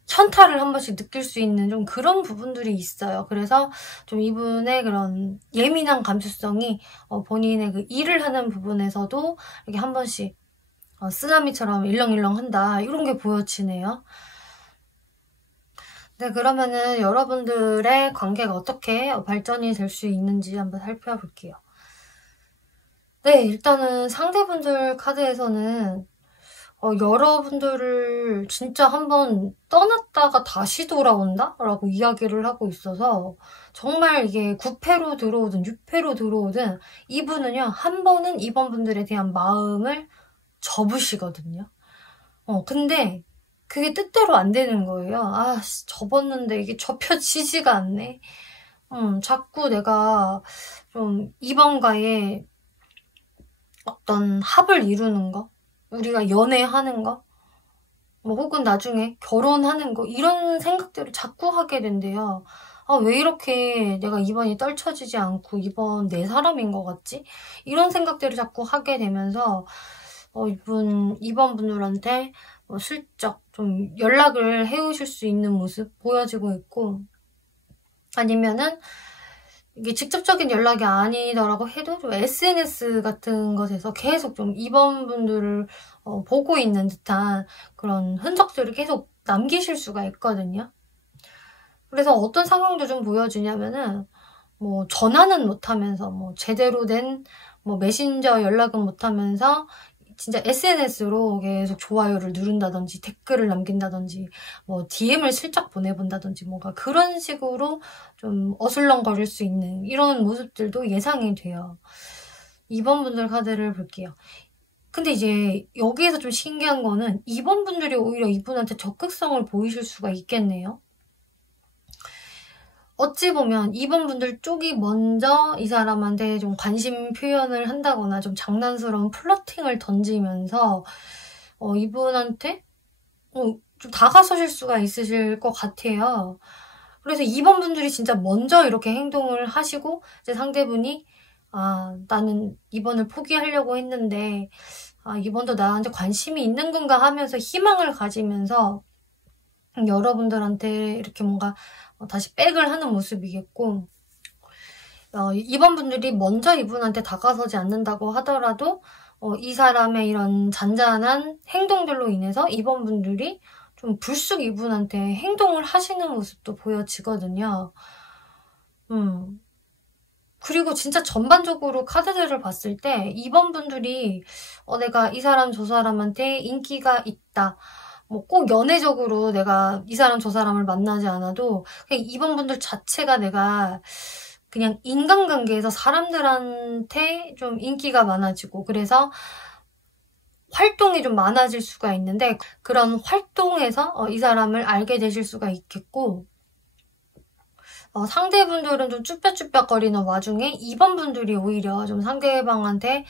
현타를 한 번씩 느낄 수 있는 좀 그런 부분들이 있어요. 그래서 좀 이분의 그런 예민한 감수성이 본인의 그 일을 하는 부분에서도 이렇게 한 번씩 쓰나미처럼 일렁일렁한다 이런 게 보여지네요. 네, 그러면은 여러분들의 관계가 어떻게 발전이 될 수 있는지 한번 살펴볼게요. 네, 일단은 상대분들 카드에서는 여러분들을 진짜 한번 떠났다가 다시 돌아온다? 라고 이야기를 하고 있어서 정말 이게 9패로 들어오든 6패로 들어오든 이분은요, 한 번은 이번 분들에 대한 마음을 접으시거든요. 근데 그게 뜻대로 안 되는 거예요. 접었는데 이게 접혀지지가 않네. 자꾸 내가 좀 이번과의 어떤 합을 이루는 거, 우리가 연애하는 거, 뭐 혹은 나중에 결혼하는 거 이런 생각들을 자꾸 하게 된대요. 왜 이렇게 내가 이번이 떨쳐지지 않고 이번 내 사람인 것 같지? 이런 생각들을 자꾸 하게 되면서 이번 분들한테 슬쩍 좀 연락을 해오실 수 있는 모습 보여지고 있고, 아니면은 이게 직접적인 연락이 아니더라고 해도 좀 SNS 같은 것에서 계속 좀 이번 분들을 보고 있는 듯한 그런 흔적들을 계속 남기실 수가 있거든요. 그래서 어떤 상황도 좀 보여주냐면은 뭐 전화는 못하면서 뭐 제대로 된 뭐 메신저 연락은 못하면서 진짜 SNS로 계속 좋아요를 누른다든지 댓글을 남긴다든지 뭐 DM을 슬쩍 보내본다든지 뭔가 그런 식으로 좀 어슬렁거릴 수 있는 이런 모습들도 예상이 돼요. 2번 분들 카드를 볼게요. 근데 이제 여기에서 좀 신기한 거는 2번 분들이 오히려 이분한테 적극성을 보이실 수가 있겠네요. 어찌 보면 2번 분들 쪽이 먼저 이 사람한테 좀 관심 표현을 한다거나 좀 장난스러운 플러팅을 던지면서 이분한테 좀 다가서실 수가 있으실 것 같아요. 그래서 2번 분들이 진짜 먼저 이렇게 행동을 하시고 이제 상대분이 나는 2번을 포기하려고 했는데 2번도 나한테 관심이 있는 건가 하면서 희망을 가지면서 여러분들한테 이렇게 뭔가 다시 백을 하는 모습이겠고, 2번 분들이 먼저 이분한테 다가서지 않는다고 하더라도 이 사람의 이런 잔잔한 행동들로 인해서 2번 분들이 좀 불쑥 이분한테 행동을 하시는 모습도 보여지거든요. 그리고 진짜 전반적으로 카드들을 봤을 때 2번 분들이 내가 이 사람 저 사람한테 인기가 있다, 뭐 꼭 연애적으로 내가 이 사람 저 사람을 만나지 않아도 그냥 2번 분들 자체가 내가 그냥 인간관계에서 사람들한테 좀 인기가 많아지고, 그래서 활동이 좀 많아질 수가 있는데 그런 활동에서 이 사람을 알게 되실 수가 있겠고 상대분들은 좀 쭈뼛쭈뼛거리는 와중에 2번 분들이 오히려 좀 상대방한테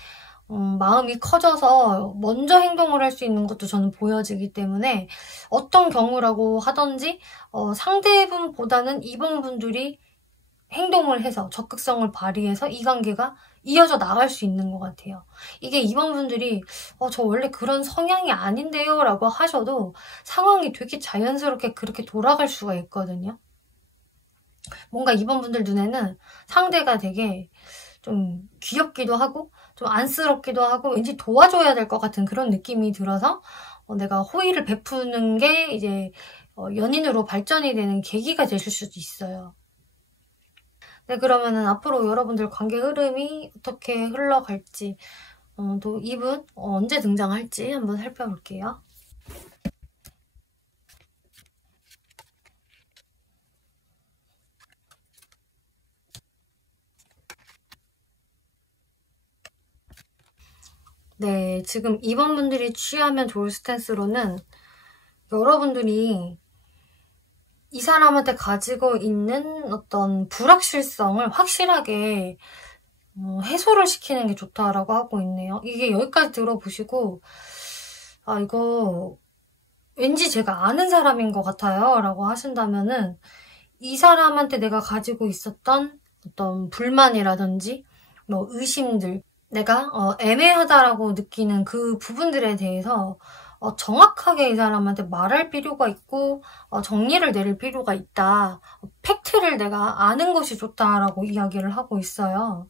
마음이 커져서 먼저 행동을 할 수 있는 것도 저는 보여지기 때문에 어떤 경우라고 하던지 상대분보다는 2번 분들이 행동을 해서 적극성을 발휘해서 이 관계가 이어져 나갈 수 있는 것 같아요. 이게 2번 분들이 저 원래 그런 성향이 아닌데요 라고 하셔도 상황이 되게 자연스럽게 그렇게 돌아갈 수가 있거든요. 뭔가 2번 분들 눈에는 상대가 되게 좀 귀엽기도 하고 좀 안쓰럽기도 하고 왠지 도와줘야 될 것 같은 그런 느낌이 들어서 내가 호의를 베푸는 게 이제 연인으로 발전이 되는 계기가 되실 수도 있어요. 네, 그러면은 앞으로 여러분들 관계 흐름이 어떻게 흘러갈지 또 이분 언제 등장할지 한번 살펴볼게요. 네, 지금 2번 분들이 취하면 좋을 스탠스로는 여러분들이 이 사람한테 가지고 있는 어떤 불확실성을 확실하게 해소를 시키는 게 좋다라고 하고 있네요. 이게 여기까지 들어보시고 이거 왠지 제가 아는 사람인 것 같아요 라고 하신다면은 이 사람한테 내가 가지고 있었던 어떤 불만이라든지 뭐 의심들 내가 애매하다라고 느끼는 그 부분들에 대해서 정확하게 이 사람한테 말할 필요가 있고 정리를 내릴 필요가 있다. 팩트를 내가 아는 것이 좋다라고 이야기를 하고 있어요.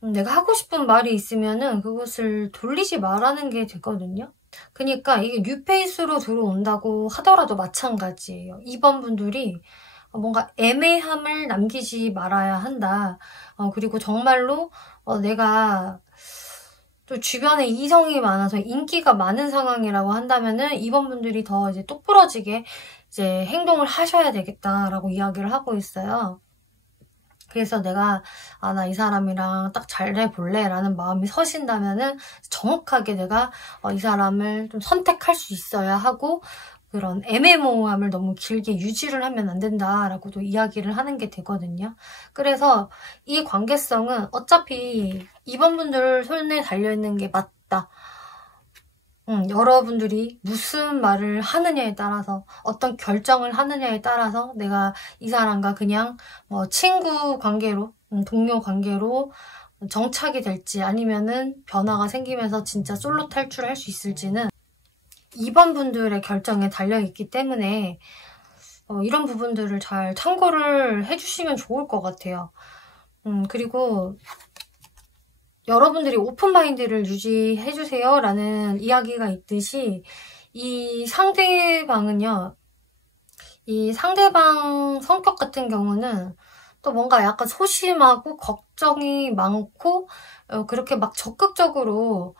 내가 하고 싶은 말이 있으면은 그것을 돌리지 말라는 게 되거든요. 그러니까 이게 뉴페이스로 들어온다고 하더라도 마찬가지예요. 2번 분들이 뭔가 애매함을 남기지 말아야 한다. 그리고 정말로 내가 또 주변에 이성이 많아서 인기가 많은 상황이라고 한다면은 2번 분들이 더 이제 똑부러지게 이제 행동을 하셔야 되겠다라고 이야기를 하고 있어요. 그래서 내가 나 이 사람이랑 딱 잘해볼래 라는 마음이 서신다면은 정확하게 내가 이 사람을 좀 선택할 수 있어야 하고 그런 애매모호함을 너무 길게 유지를 하면 안 된다라고도 이야기를 하는 게 되거든요. 그래서 이 관계성은 어차피 2번 분들 손에 달려있는 게 맞다. 여러분들이 무슨 말을 하느냐에 따라서 어떤 결정을 하느냐에 따라서 내가 이 사람과 그냥 친구 관계로 동료 관계로 정착이 될지 아니면은 변화가 생기면서 진짜 솔로 탈출을 할 수 있을지는 2번 분들의 결정에 달려있기 때문에 이런 부분들을 잘 참고를 해주시면 좋을 것 같아요. 그리고 여러분들이 오픈마인드를 유지해주세요 라는 이야기가 있듯이 이 상대방은요. 이 상대방 성격 같은 경우는 또 뭔가 약간 소심하고 걱정이 많고 그렇게 막 적극적으로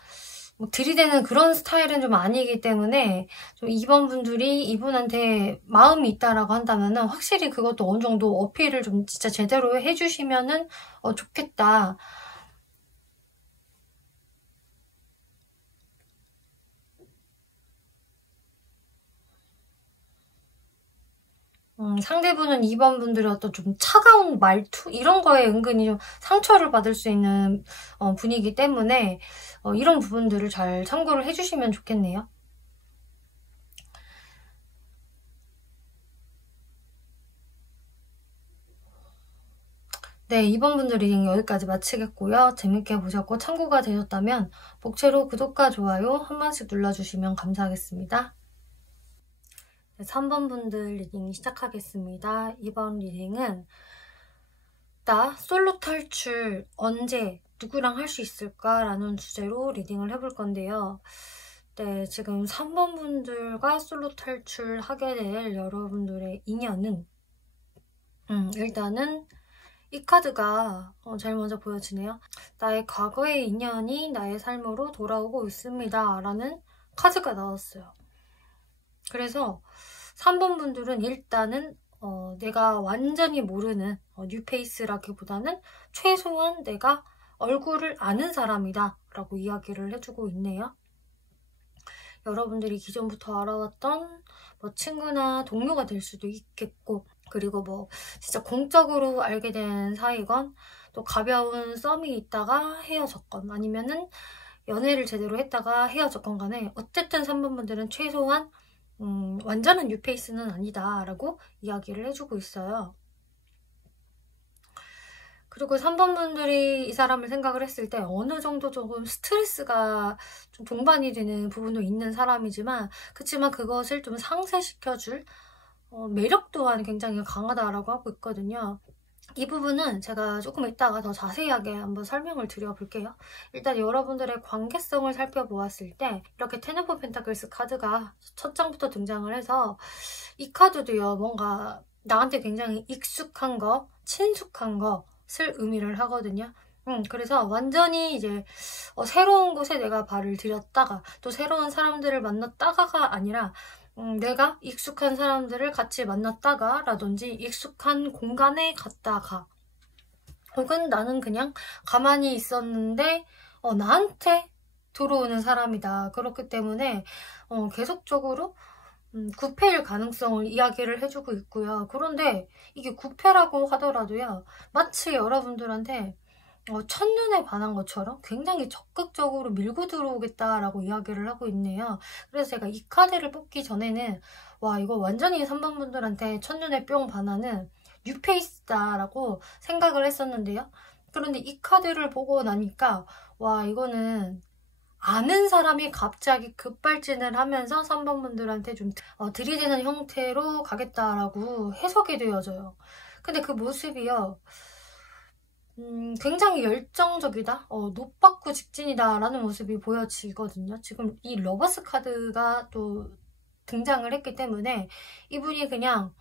들이대는 그런 스타일은 좀 아니기 때문에 좀 2번 분들이 이분한테 마음이 있다라고 한다면은 확실히 그것도 어느 정도 어필을 좀 진짜 제대로 해주시면은 좋겠다. 상대분은 2번 분들의 어떤 좀 차가운 말투? 이런 거에 은근히 좀 상처를 받을 수 있는 분이기 때문에 이런 부분들을 잘 참고를 해주시면 좋겠네요. 네, 2번 분들 리딩 여기까지 마치겠고요. 재밌게 보셨고 참고가 되셨다면 복채로 구독과 좋아요 한 번씩 눌러주시면 감사하겠습니다. 네, 3번 분들 리딩 시작하겠습니다. 이번 리딩은 나 솔로 탈출 언제 누구랑 할 수 있을까? 라는 주제로 리딩을 해볼 건데요. 네, 지금 3번 분들과 솔로 탈출하게 될 여러분들의 인연은 일단은 이 카드가 제일 먼저 보여지네요. 나의 과거의 인연이 나의 삶으로 돌아오고 있습니다. 라는 카드가 나왔어요. 그래서 3번 분들은 일단은 내가 완전히 모르는 뉴페이스라기보다는 최소한 내가 얼굴을 아는 사람이다 라고 이야기를 해주고 있네요. 여러분들이 기존부터 알아왔던 뭐 친구나 동료가 될 수도 있겠고, 그리고 뭐 진짜 공적으로 알게 된 사이건, 또 가벼운 썸이 있다가 헤어졌건, 아니면은 연애를 제대로 했다가 헤어졌건 간에 어쨌든 3번 분들은 최소한 완전한 뉴페이스는 아니다 라고 이야기를 해주고 있어요. 그리고 3번 분들이 이 사람을 생각을 했을 때 어느 정도 조금 스트레스가 좀 동반이 되는 부분도 있는 사람이지만, 그치만 그것을 좀 상쇄시켜줄 매력 또한 굉장히 강하다라고 하고 있거든요. 이 부분은 제가 조금 이따가 더 자세하게 한번 설명을 드려볼게요. 일단 여러분들의 관계성을 살펴보았을 때 이렇게 텐 오브 펜타클스 카드가 첫 장부터 등장을 해서, 이 카드도요 뭔가 나한테 굉장히 익숙한 거, 친숙한 것을 의미를 하거든요. 그래서 완전히 이제 새로운 곳에 내가 발을 들였다가 또 새로운 사람들을 만났다가가 아니라 내가 익숙한 사람들을 같이 만났다가 라든지 익숙한 공간에 갔다가, 혹은 나는 그냥 가만히 있었는데 나한테 들어오는 사람이다. 그렇기 때문에 계속적으로 9패일 가능성을 이야기를 해주고 있고요. 그런데 이게 9패라고 하더라도요, 마치 여러분들한테 첫눈에 반한 것처럼 굉장히 적극적으로 밀고 들어오겠다라고 이야기를 하고 있네요. 그래서 제가 이 카드를 뽑기 전에는 와, 이거 완전히 3번 분들한테 첫눈에 뿅 반하는 뉴페이스다라고 생각을 했었는데요. 그런데 이 카드를 보고 나니까 와, 이거는 아는 사람이 갑자기 급발진을 하면서 3번 분들한테 좀 들이대는 형태로 가겠다라고 해석이 되어져요. 근데 그 모습이요, 굉장히 열정적이다, 노받고 직진이다 라는 모습이 보여지거든요. 지금 이 러버스 카드가 또 등장을 했기 때문에 이분이 그냥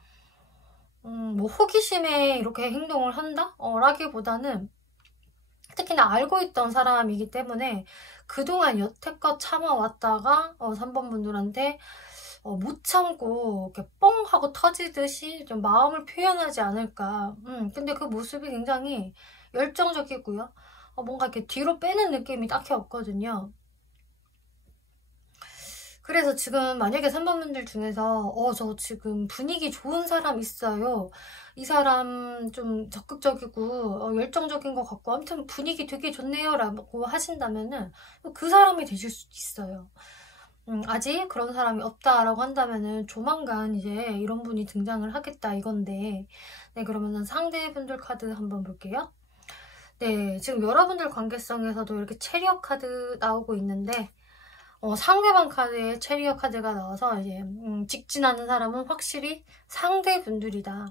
뭐 호기심에 이렇게 행동을 한다? 라기보다는, 특히나 알고 있던 사람이기 때문에 그동안 여태껏 참아왔다가 3번 분들한테 못 참고 이렇게 뻥 하고 터지듯이 좀 마음을 표현하지 않을까. 근데 그 모습이 굉장히 열정적이고요. 뭔가 이렇게 뒤로 빼는 느낌이 딱히 없거든요. 그래서 지금 만약에 3번 분들 중에서 저 지금 분위기 좋은 사람 있어요, 이 사람 좀 적극적이고 열정적인 것 같고 아무튼 분위기 되게 좋네요 라고 하신다면은 그 사람이 되실 수도 있어요. 아직 그런 사람이 없다라고 한다면은 조만간 이제 이런 분이 등장을 하겠다 이건데, 네, 그러면은 상대분들 카드 한번 볼게요. 네, 지금 여러분들 관계성에서도 이렇게 체리엇 카드 나오고 있는데, 상대방 카드에 체리엇 카드가 나와서 이제 직진하는 사람은 확실히 상대분들이다.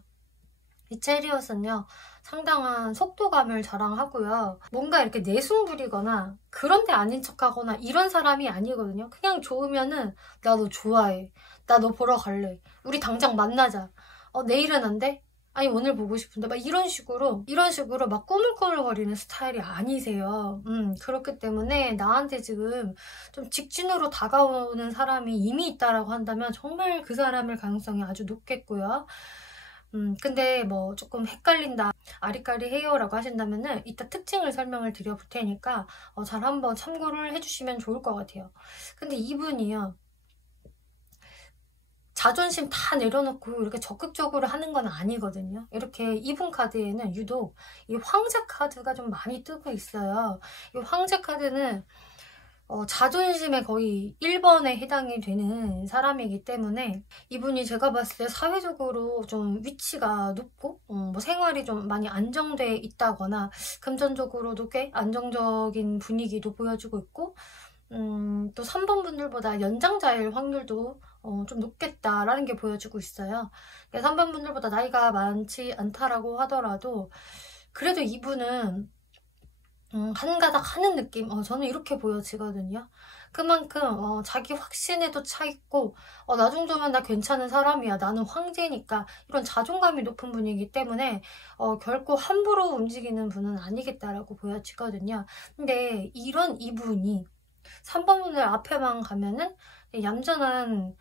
이 체리엇은요, 상당한 속도감을 자랑하고요, 뭔가 이렇게 내숭 부리거나 그런데 아닌 척하거나 이런 사람이 아니거든요. 그냥 좋으면은 나 너 좋아해, 나 너 보러 갈래, 우리 당장 만나자, 내일은 안 돼? 아니 오늘 보고 싶은데, 막 이런 식으로 막 꾸물꾸물거리는 스타일이 아니세요. 그렇기 때문에 나한테 지금 좀 직진으로 다가오는 사람이 이미 있다라고 한다면 정말 그 사람일 가능성이 아주 높겠고요. 근데 뭐 조금 헷갈린다, 아리까리해요 라고 하신다면은 이따 특징을 설명을 드려볼 테니까 잘 한번 참고를 해주시면 좋을 것 같아요. 근데 이분이요, 자존심 다 내려놓고 이렇게 적극적으로 하는 건 아니거든요. 이렇게 이분 카드에는 유독 이 황제 카드가 좀 많이 뜨고 있어요. 이 황제 카드는 자존심에 거의 1번에 해당이 되는 사람이기 때문에 이분이 제가 봤을 때 사회적으로 좀 위치가 높고 뭐 생활이 좀 많이 안정돼 있다거나 금전적으로도 꽤 안정적인 분위기도 보여주고 있고, 또 3번 분들보다 연장자일 확률도 좀 높겠다라는 게 보여주고 있어요. 3번 분들보다 나이가 많지 않다라고 하더라도 그래도 이분은 한 가닥 하는 느낌? 저는 이렇게 보여지거든요. 그만큼 자기 확신에도 차있고 나 정도면 나 괜찮은 사람이야, 나는 황제니까, 이런 자존감이 높은 분이기 때문에 결코 함부로 움직이는 분은 아니겠다라고 보여지거든요. 근데 이런 이분이 3번 분들 앞에만 가면은 얌전한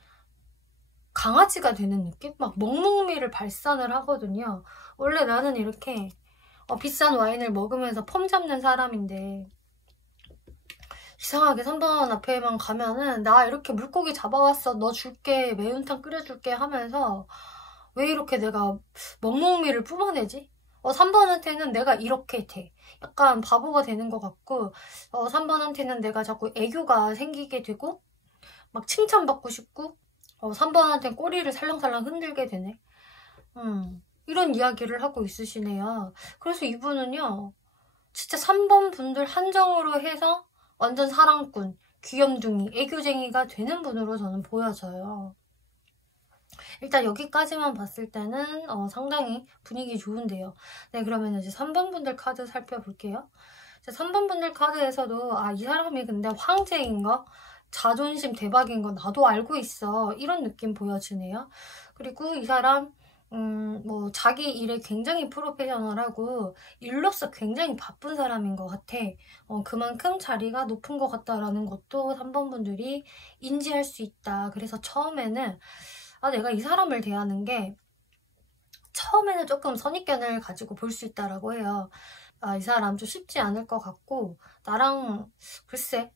강아지가 되는 느낌? 막 먹먹미를 발산을 하거든요. 원래 나는 이렇게 비싼 와인을 먹으면서 폼 잡는 사람인데 이상하게 3번 앞에만 가면은 나 이렇게 물고기 잡아왔어, 너 줄게, 매운탕 끓여줄게 하면서 왜 이렇게 내가 먹먹미를 뿜어내지? 3번한테는 내가 이렇게 돼. 약간 바보가 되는 것 같고 3번한테는 내가 자꾸 애교가 생기게 되고 막 칭찬받고 싶고 3번한테는 꼬리를 살랑살랑 흔들게 되네. 이런 이야기를 하고 있으시네요. 그래서 이분은요 진짜 3번 분들 한정으로 해서 완전 사랑꾼, 귀염둥이, 애교쟁이가 되는 분으로 저는 보여져요. 일단 여기까지만 봤을 때는 상당히 분위기 좋은데요. 네, 그러면 이제 3번 분들 카드 살펴볼게요. 3번 분들 카드에서도 이 사람이 근데 황제인 거, 자존심 대박인 거 나도 알고 있어, 이런 느낌 보여지네요. 그리고 이 사람 뭐 자기 일에 굉장히 프로페셔널하고 일로서 굉장히 바쁜 사람인 것 같아. 그만큼 자리가 높은 것 같다라는 것도 3번 분들이 인지할 수 있다. 그래서 처음에는 내가 이 사람을 대하는 게 처음에는 조금 선입견을 가지고 볼 수 있다라고 해요. 이 사람 좀 쉽지 않을 것 같고 나랑 글쎄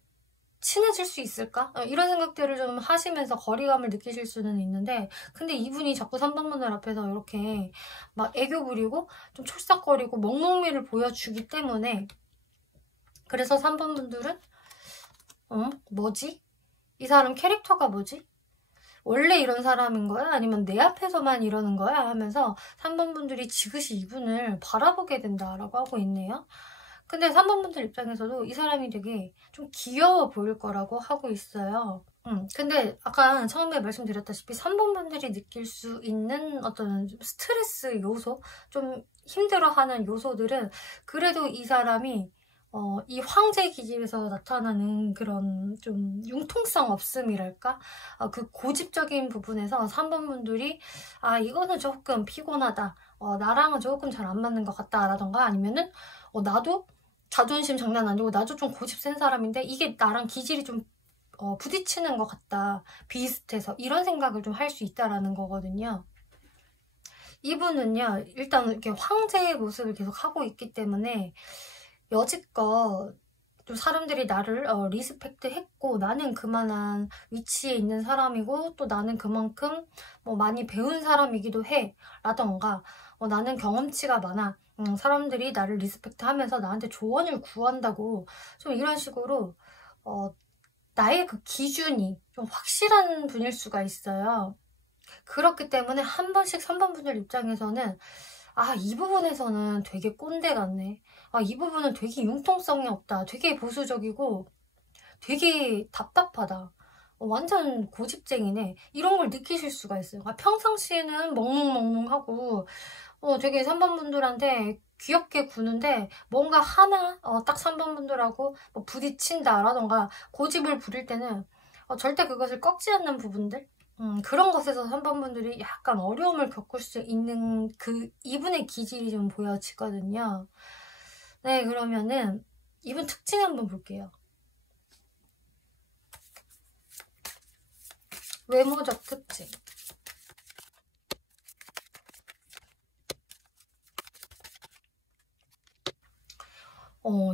친해질 수 있을까? 이런 생각들을 좀 하시면서 거리감을 느끼실 수는 있는데 근데 이분이 자꾸 3번 분들 앞에서 이렇게 막 애교 부리고 좀 촐싹거리고 먹먹미를 보여주기 때문에 그래서 3번 분들은 뭐지? 이 사람 캐릭터가 뭐지? 원래 이런 사람인 거야? 아니면 내 앞에서만 이러는 거야? 하면서 3번 분들이 지그시 이분을 바라보게 된다라고 하고 있네요. 근데 3번 분들 입장에서도 이 사람이 되게 좀 귀여워 보일 거라고 하고 있어요. 근데 아까 처음에 말씀드렸다시피 3번 분들이 느낄 수 있는 어떤 스트레스 요소, 좀 힘들어하는 요소들은 그래도 이 사람이 이 황제 기질에서 나타나는 그런 좀 융통성 없음이랄까? 그 고집적인 부분에서 3번 분들이 이거는 조금 피곤하다, 나랑은 조금 잘 안 맞는 것 같다 라던가 아니면은 나도 자존심 장난 아니고 나도 좀 고집 센 사람인데 이게 나랑 기질이 좀 부딪히는 것 같다, 비슷해서 이런 생각을 좀 할 수 있다라는 거거든요. 이분은요 일단 이렇게 황제의 모습을 계속 하고 있기 때문에 여지껏 좀 사람들이 나를 리스펙트 했고 나는 그만한 위치에 있는 사람이고 또 나는 그만큼 뭐 많이 배운 사람이기도 해 라던가 나는 경험치가 많아, 사람들이 나를 리스펙트 하면서 나한테 조언을 구한다고 좀 이런 식으로 나의 그 기준이 좀 확실한 분일 수가 있어요. 그렇기 때문에 한 번씩 3번 분들 입장에서는 이 부분에서는 되게 꼰대 같네, 이 부분은 되게 융통성이 없다, 되게 보수적이고 되게 답답하다, 완전 고집쟁이네, 이런 걸 느끼실 수가 있어요. 평상시에는 멍뭉멍뭉하고 되게 3번 분들한테 귀엽게 구는데 뭔가 하나 딱 3번 분들하고 뭐 부딪힌다라던가 고집을 부릴 때는 절대 그것을 꺾지 않는 부분들, 그런 것에서 3번 분들이 약간 어려움을 겪을 수 있는 그 이분의 기질이 좀 보여지거든요. 네, 그러면은 이분 특징 한번 볼게요. 외모적 특징.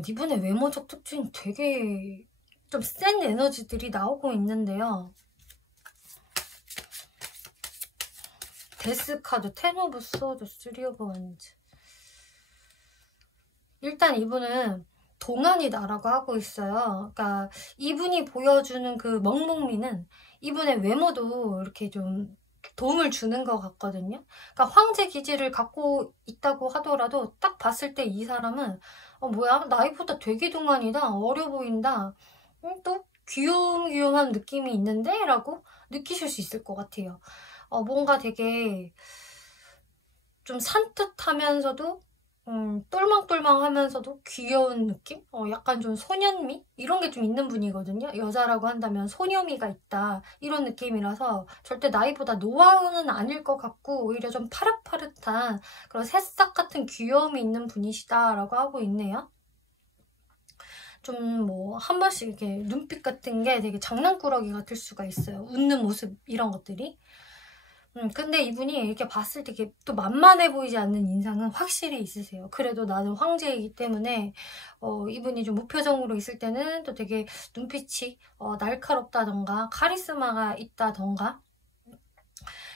이분의 외모적 특징 되게 좀 센 에너지들이 나오고 있는데요. 데스 카드, 텐 오브 소드, 3 오브 원즈. 일단 이분은 동안이다라고 하고 있어요. 그러니까 이분이 보여주는 그 먹먹미는 이분의 외모도 이렇게 좀 도움을 주는 것 같거든요. 그러니까 황제 기질을 갖고 있다고 하더라도 딱 봤을 때 이 사람은 뭐야? 나이보다 되게 동안이다, 어려 보인다, 또 귀염귀염한 느낌이 있는데? 라고 느끼실 수 있을 것 같아요. 뭔가 되게 좀 산뜻하면서도 똘망똘망하면서도 귀여운 느낌? 약간 좀 소년미? 이런 게 좀 있는 분이거든요. 여자라고 한다면 소녀미가 있다, 이런 느낌이라서 절대 나이보다 노화는 아닐 것 같고 오히려 좀 파릇파릇한 그런 새싹 같은 귀여움이 있는 분이시다라고 하고 있네요. 좀 뭐 한 번씩 이렇게 눈빛 같은 게 되게 장난꾸러기 같을 수가 있어요. 웃는 모습 이런 것들이. 근데 이분이 이렇게 봤을 때 이렇게 또 만만해 보이지 않는 인상은 확실히 있으세요. 그래도 나는 황제이기 때문에 이분이 좀 무표정으로 있을 때는 또 되게 눈빛이 날카롭다던가 카리스마가 있다던가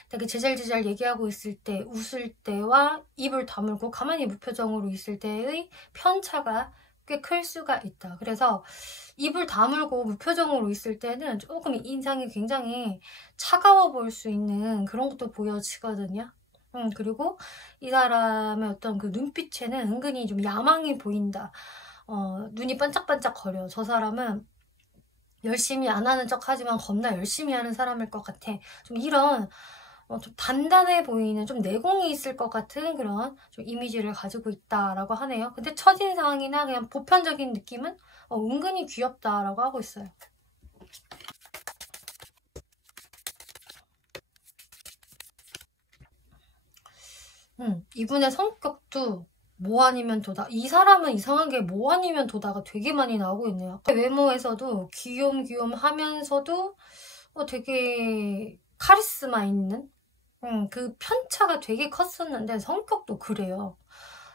되게 제잘제잘 얘기하고 있을 때, 웃을 때와 입을 다물고 가만히 무표정으로 있을 때의 편차가 꽤 클 수가 있다. 그래서 입을 다물고 무표정으로 있을 때는 조금 인상이 굉장히 차가워 보일 수 있는 그런 것도 보여지거든요. 그리고 이 사람의 어떤 그 눈빛에는 은근히 좀 야망이 보인다. 눈이 반짝반짝 거려. 저 사람은 열심히 안 하는 척 하지만 겁나 열심히 하는 사람일 것 같아. 좀 이런 좀 단단해 보이는, 좀 내공이 있을 것 같은 그런 좀 이미지를 가지고 있다라고 하네요. 근데 첫인상이나 그냥 보편적인 느낌은 은근히 귀엽다라고 하고 있어요. 이분의 성격도 뭐 아니면 도다. 이 사람은 이상하게 뭐 아니면 도다가 되게 많이 나오고 있네요. 외모에서도 귀염귀염 하면서도 되게 카리스마 있는 그 편차가 되게 컸었는데 성격도 그래요.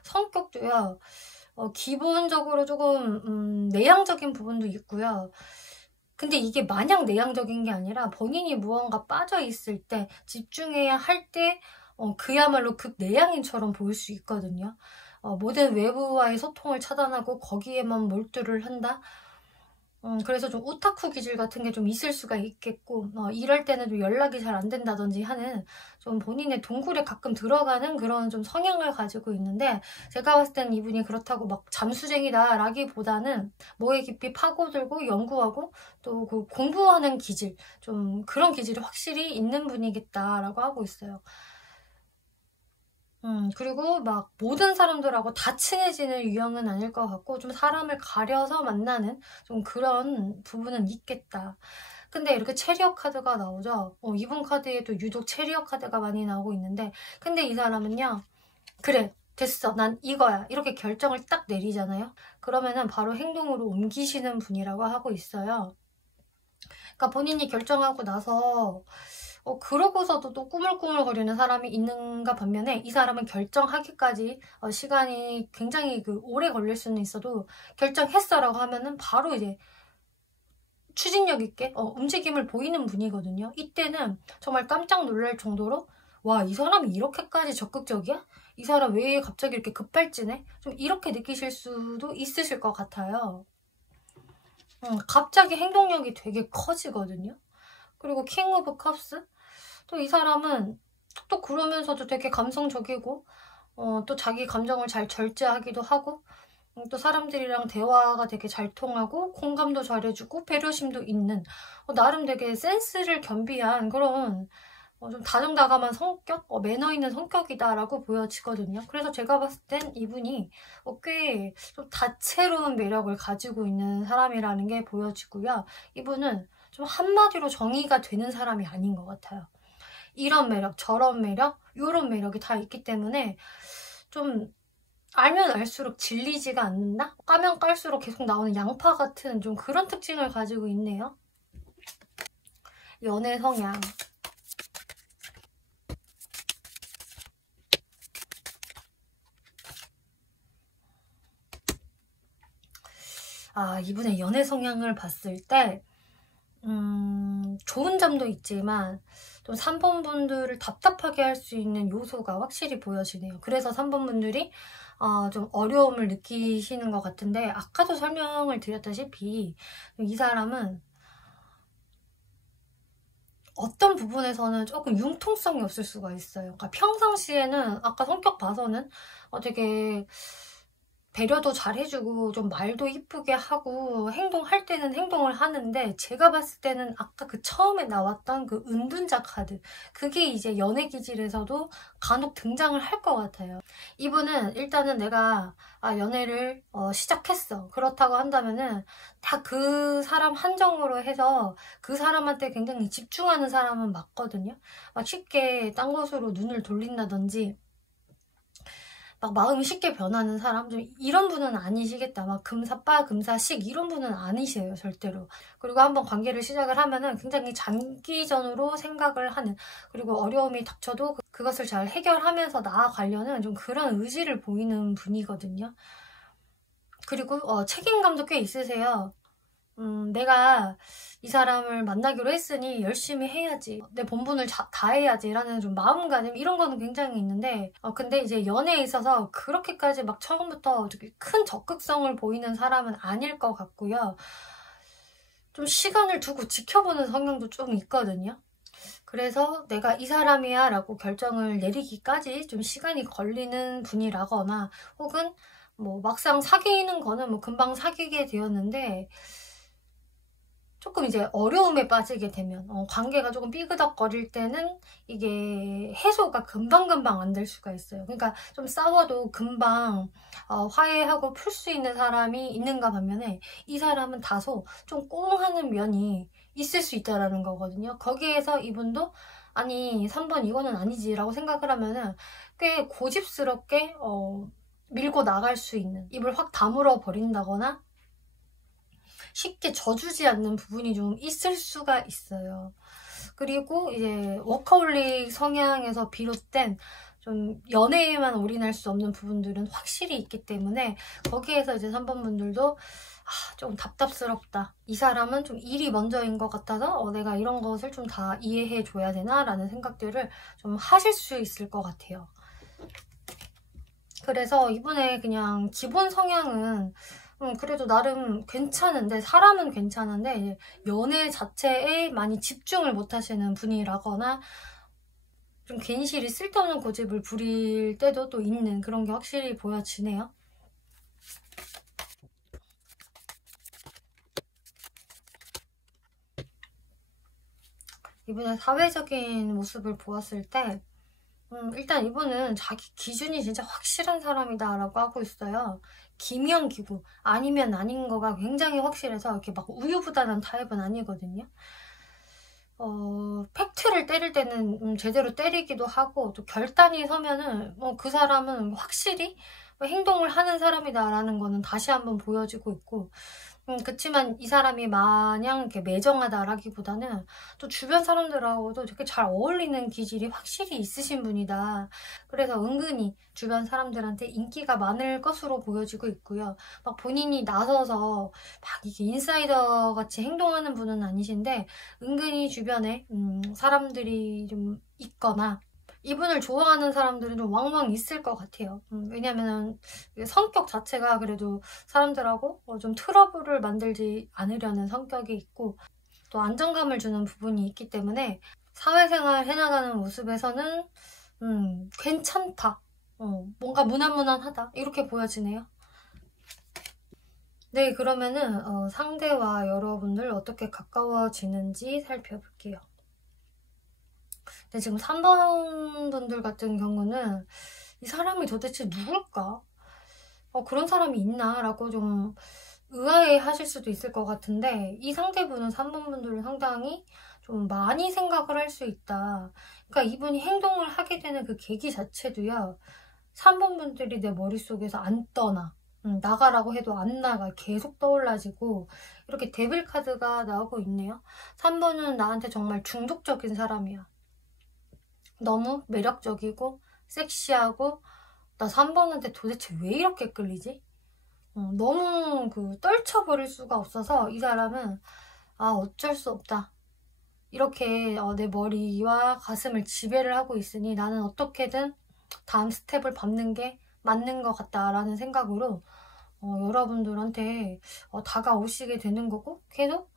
성격도요. 기본적으로 조금 내향적인 부분도 있고요. 근데 이게 마냥 내향적인 게 아니라 본인이 무언가 빠져 있을 때 집중해야 할 때 그야말로 극내향인처럼 보일 수 있거든요. 모든 외부와의 소통을 차단하고 거기에만 몰두를 한다. 그래서 좀 오타쿠 기질 같은 게 좀 있을 수가 있겠고, 이럴 때는 좀 연락이 잘 안 된다든지 하는 좀 본인의 동굴에 가끔 들어가는 그런 좀 성향을 가지고 있는데, 제가 봤을 때는 이분이 그렇다고 막 잠수쟁이다 라기보다는 뭐에 깊이 파고들고 연구하고 또 그 공부하는 기질, 좀 그런 기질이 확실히 있는 분이겠다라고 하고 있어요. 그리고 막 모든 사람들하고 다 친해지는 유형은 아닐 것 같고 좀 사람을 가려서 만나는 좀 그런 부분은 있겠다. 근데 이렇게 체리어 카드가 나오죠. 이분 카드에도 유독 체리어 카드가 많이 나오고 있는데 근데 이 사람은요. 그래 됐어 난 이거야 이렇게 결정을 딱 내리잖아요. 그러면은 바로 행동으로 옮기시는 분이라고 하고 있어요. 그러니까 본인이 결정하고 나서 그러고서도 또 꾸물꾸물거리는 사람이 있는가 반면에 이 사람은 결정하기까지 시간이 굉장히 오래 걸릴 수는 있어도 결정했어라고 하면은 바로 이제 추진력 있게 움직임을 보이는 분이거든요. 이때는 정말 깜짝 놀랄 정도로 와, 이 사람이 이렇게까지 적극적이야? 이 사람 왜 갑자기 이렇게 급발진해? 좀 이렇게 느끼실 수도 있으실 것 같아요. 갑자기 행동력이 되게 커지거든요. 그리고 킹 오브 컵스? 또 이 사람은 또 그러면서도 되게 감성적이고 또 자기 감정을 잘 절제하기도 하고 또 사람들이랑 대화가 되게 잘 통하고 공감도 잘해주고 배려심도 있는 나름 되게 센스를 겸비한 그런 좀 다정다감한 성격, 매너 있는 성격이다라고 보여지거든요. 그래서 제가 봤을 땐 이분이 꽤 좀 다채로운 매력을 가지고 있는 사람이라는 게 보여지고요. 이분은 좀 한마디로 정의가 되는 사람이 아닌 것 같아요. 이런 매력, 저런 매력, 이런 매력이 다 있기 때문에 좀 알면 알수록 질리지가 않는다? 까면 깔수록 계속 나오는 양파 같은 좀 그런 특징을 가지고 있네요. 연애 성향. 이분의 연애 성향을 봤을 때 좋은 점도 있지만 좀 3번 분들을 답답하게 할 수 있는 요소가 확실히 보여지네요. 그래서 3번 분들이 좀 어려움을 느끼시는 것 같은데 아까도 설명을 드렸다시피 이 사람은 어떤 부분에서는 조금 융통성이 없을 수가 있어요. 그러니까 평상시에는 아까 성격 봐서는 되게 배려도 잘 해주고 좀 말도 이쁘게 하고 행동할 때는 행동을 하는데 제가 봤을 때는 아까 그 처음에 나왔던 그 은둔자 카드 그게 이제 연애 기질에서도 간혹 등장을 할 것 같아요. 이분은 일단은 내가 연애를 시작했어 그렇다고 한다면은 다 그 사람 한정으로 해서 그 사람한테 굉장히 집중하는 사람은 맞거든요. 막 쉽게 딴 곳으로 눈을 돌린다든지 막 마음이 쉽게 변하는 사람, 좀 이런 분은 아니시겠다. 막 금사빠 금사식 이런 분은 아니세요, 절대로. 그리고 한번 관계를 시작을 하면은 굉장히 장기전으로 생각을 하는, 그리고 어려움이 닥쳐도 그것을 잘 해결하면서 나아가려는 좀 그런 의지를 보이는 분이거든요. 그리고 책임감도 꽤 있으세요. 내가 이 사람을 만나기로 했으니 열심히 해야지, 내 본분을 다해야지 라는 좀 마음가짐, 이런 거는 굉장히 있는데, 근데 이제 연애에 있어서 그렇게까지 막 처음부터 큰 적극성을 보이는 사람은 아닐 것 같고요. 좀 시간을 두고 지켜보는 성향도 좀 있거든요. 그래서 내가 이 사람이야 라고 결정을 내리기까지 좀 시간이 걸리는 분이라거나, 혹은 뭐 막상 사귀는 거는 뭐 금방 사귀게 되었는데, 조금 이제 어려움에 빠지게 되면, 관계가 조금 삐그덕거릴 때는 이게 해소가 금방금방 안 될 수가 있어요. 그러니까 좀 싸워도 금방 화해하고 풀 수 있는 사람이 있는가 반면에, 이 사람은 다소 좀 꽁하는 면이 있을 수 있다라는 거거든요. 거기에서 이분도 아니 3번 이거는 아니지 라고 생각을 하면은 꽤 고집스럽게 밀고 나갈 수 있는, 입을 확 다물어 버린다거나 쉽게 져주지 않는 부분이 좀 있을 수가 있어요. 그리고 이제 워커홀릭 성향에서 비롯된 좀 연애에만 올인할 수 없는 부분들은 확실히 있기 때문에, 거기에서 이제 3번 분들도 좀 답답스럽다, 이 사람은 좀 일이 먼저인 것 같아서 내가 이런 것을 좀 다 이해해 줘야 되나 라는 생각들을 좀 하실 수 있을 것 같아요. 그래서 이분의 그냥 기본 성향은 그래도 나름 괜찮은데, 사람은 괜찮은데 연애 자체에 많이 집중을 못 하시는 분이라거나, 좀 괜시리 쓸데없는 고집을 부릴 때도 또 있는 그런 게 확실히 보여지네요. 이분의 사회적인 모습을 보았을 때 일단 이분은 자기 기준이 진짜 확실한 사람이다 라고 하고 있어요. 기명기구, 아니면 아닌 거가 굉장히 확실해서 이렇게 막 우유부단한 타입은 아니거든요. 팩트를 때릴 때는 제대로 때리기도 하고, 또 결단이 서면은 그 사람은 확실히 행동을 하는 사람이다 라는 거는 다시 한번 보여지고 있고, 그치만 이 사람이 마냥 이렇게 매정하다라기보다는 또 주변 사람들하고도 되게 잘 어울리는 기질이 확실히 있으신 분이다. 그래서 은근히 주변 사람들한테 인기가 많을 것으로 보여지고 있고요. 막 본인이 나서서 막 이게 인사이더 같이 행동하는 분은 아니신데, 은근히 주변에 사람들이 좀 있거나, 이분을 좋아하는 사람들은 좀 왕왕 있을 것 같아요. 왜냐면은 성격 자체가 그래도 사람들하고 좀 트러블을 만들지 않으려는 성격이 있고, 또 안정감을 주는 부분이 있기 때문에 사회생활 해나가는 모습에서는 괜찮다, 뭔가 무난무난하다, 이렇게 보여지네요. 네, 그러면은 상대와 여러분들 어떻게 가까워지는지 살펴볼게요. 근데 지금 3번 분들 같은 경우는 이 사람이 도대체 누굴까? 그런 사람이 있나? 라고 좀 의아해 하실 수도 있을 것 같은데, 이 상대분은 3번 분들은 상당히 좀 많이 생각을 할 수 있다. 그러니까 이분이 행동을 하게 되는 그 계기 자체도요, 3번 분들이 내 머릿속에서 안 떠나. 나가라고 해도 안 나가. 계속 떠올라지고, 이렇게 데빌 카드가 나오고 있네요. 3번은 나한테 정말 중독적인 사람이야. 너무 매력적이고 섹시하고, 나 3번한테 도대체 왜 이렇게 끌리지? 너무 떨쳐버릴 수가 없어서 이 사람은 어쩔 수 없다, 이렇게 내 머리와 가슴을 지배를 하고 있으니 나는 어떻게든 다음 스텝을 밟는 게 맞는 것 같다라는 생각으로 여러분들한테 다가오시게 되는 거고, 계속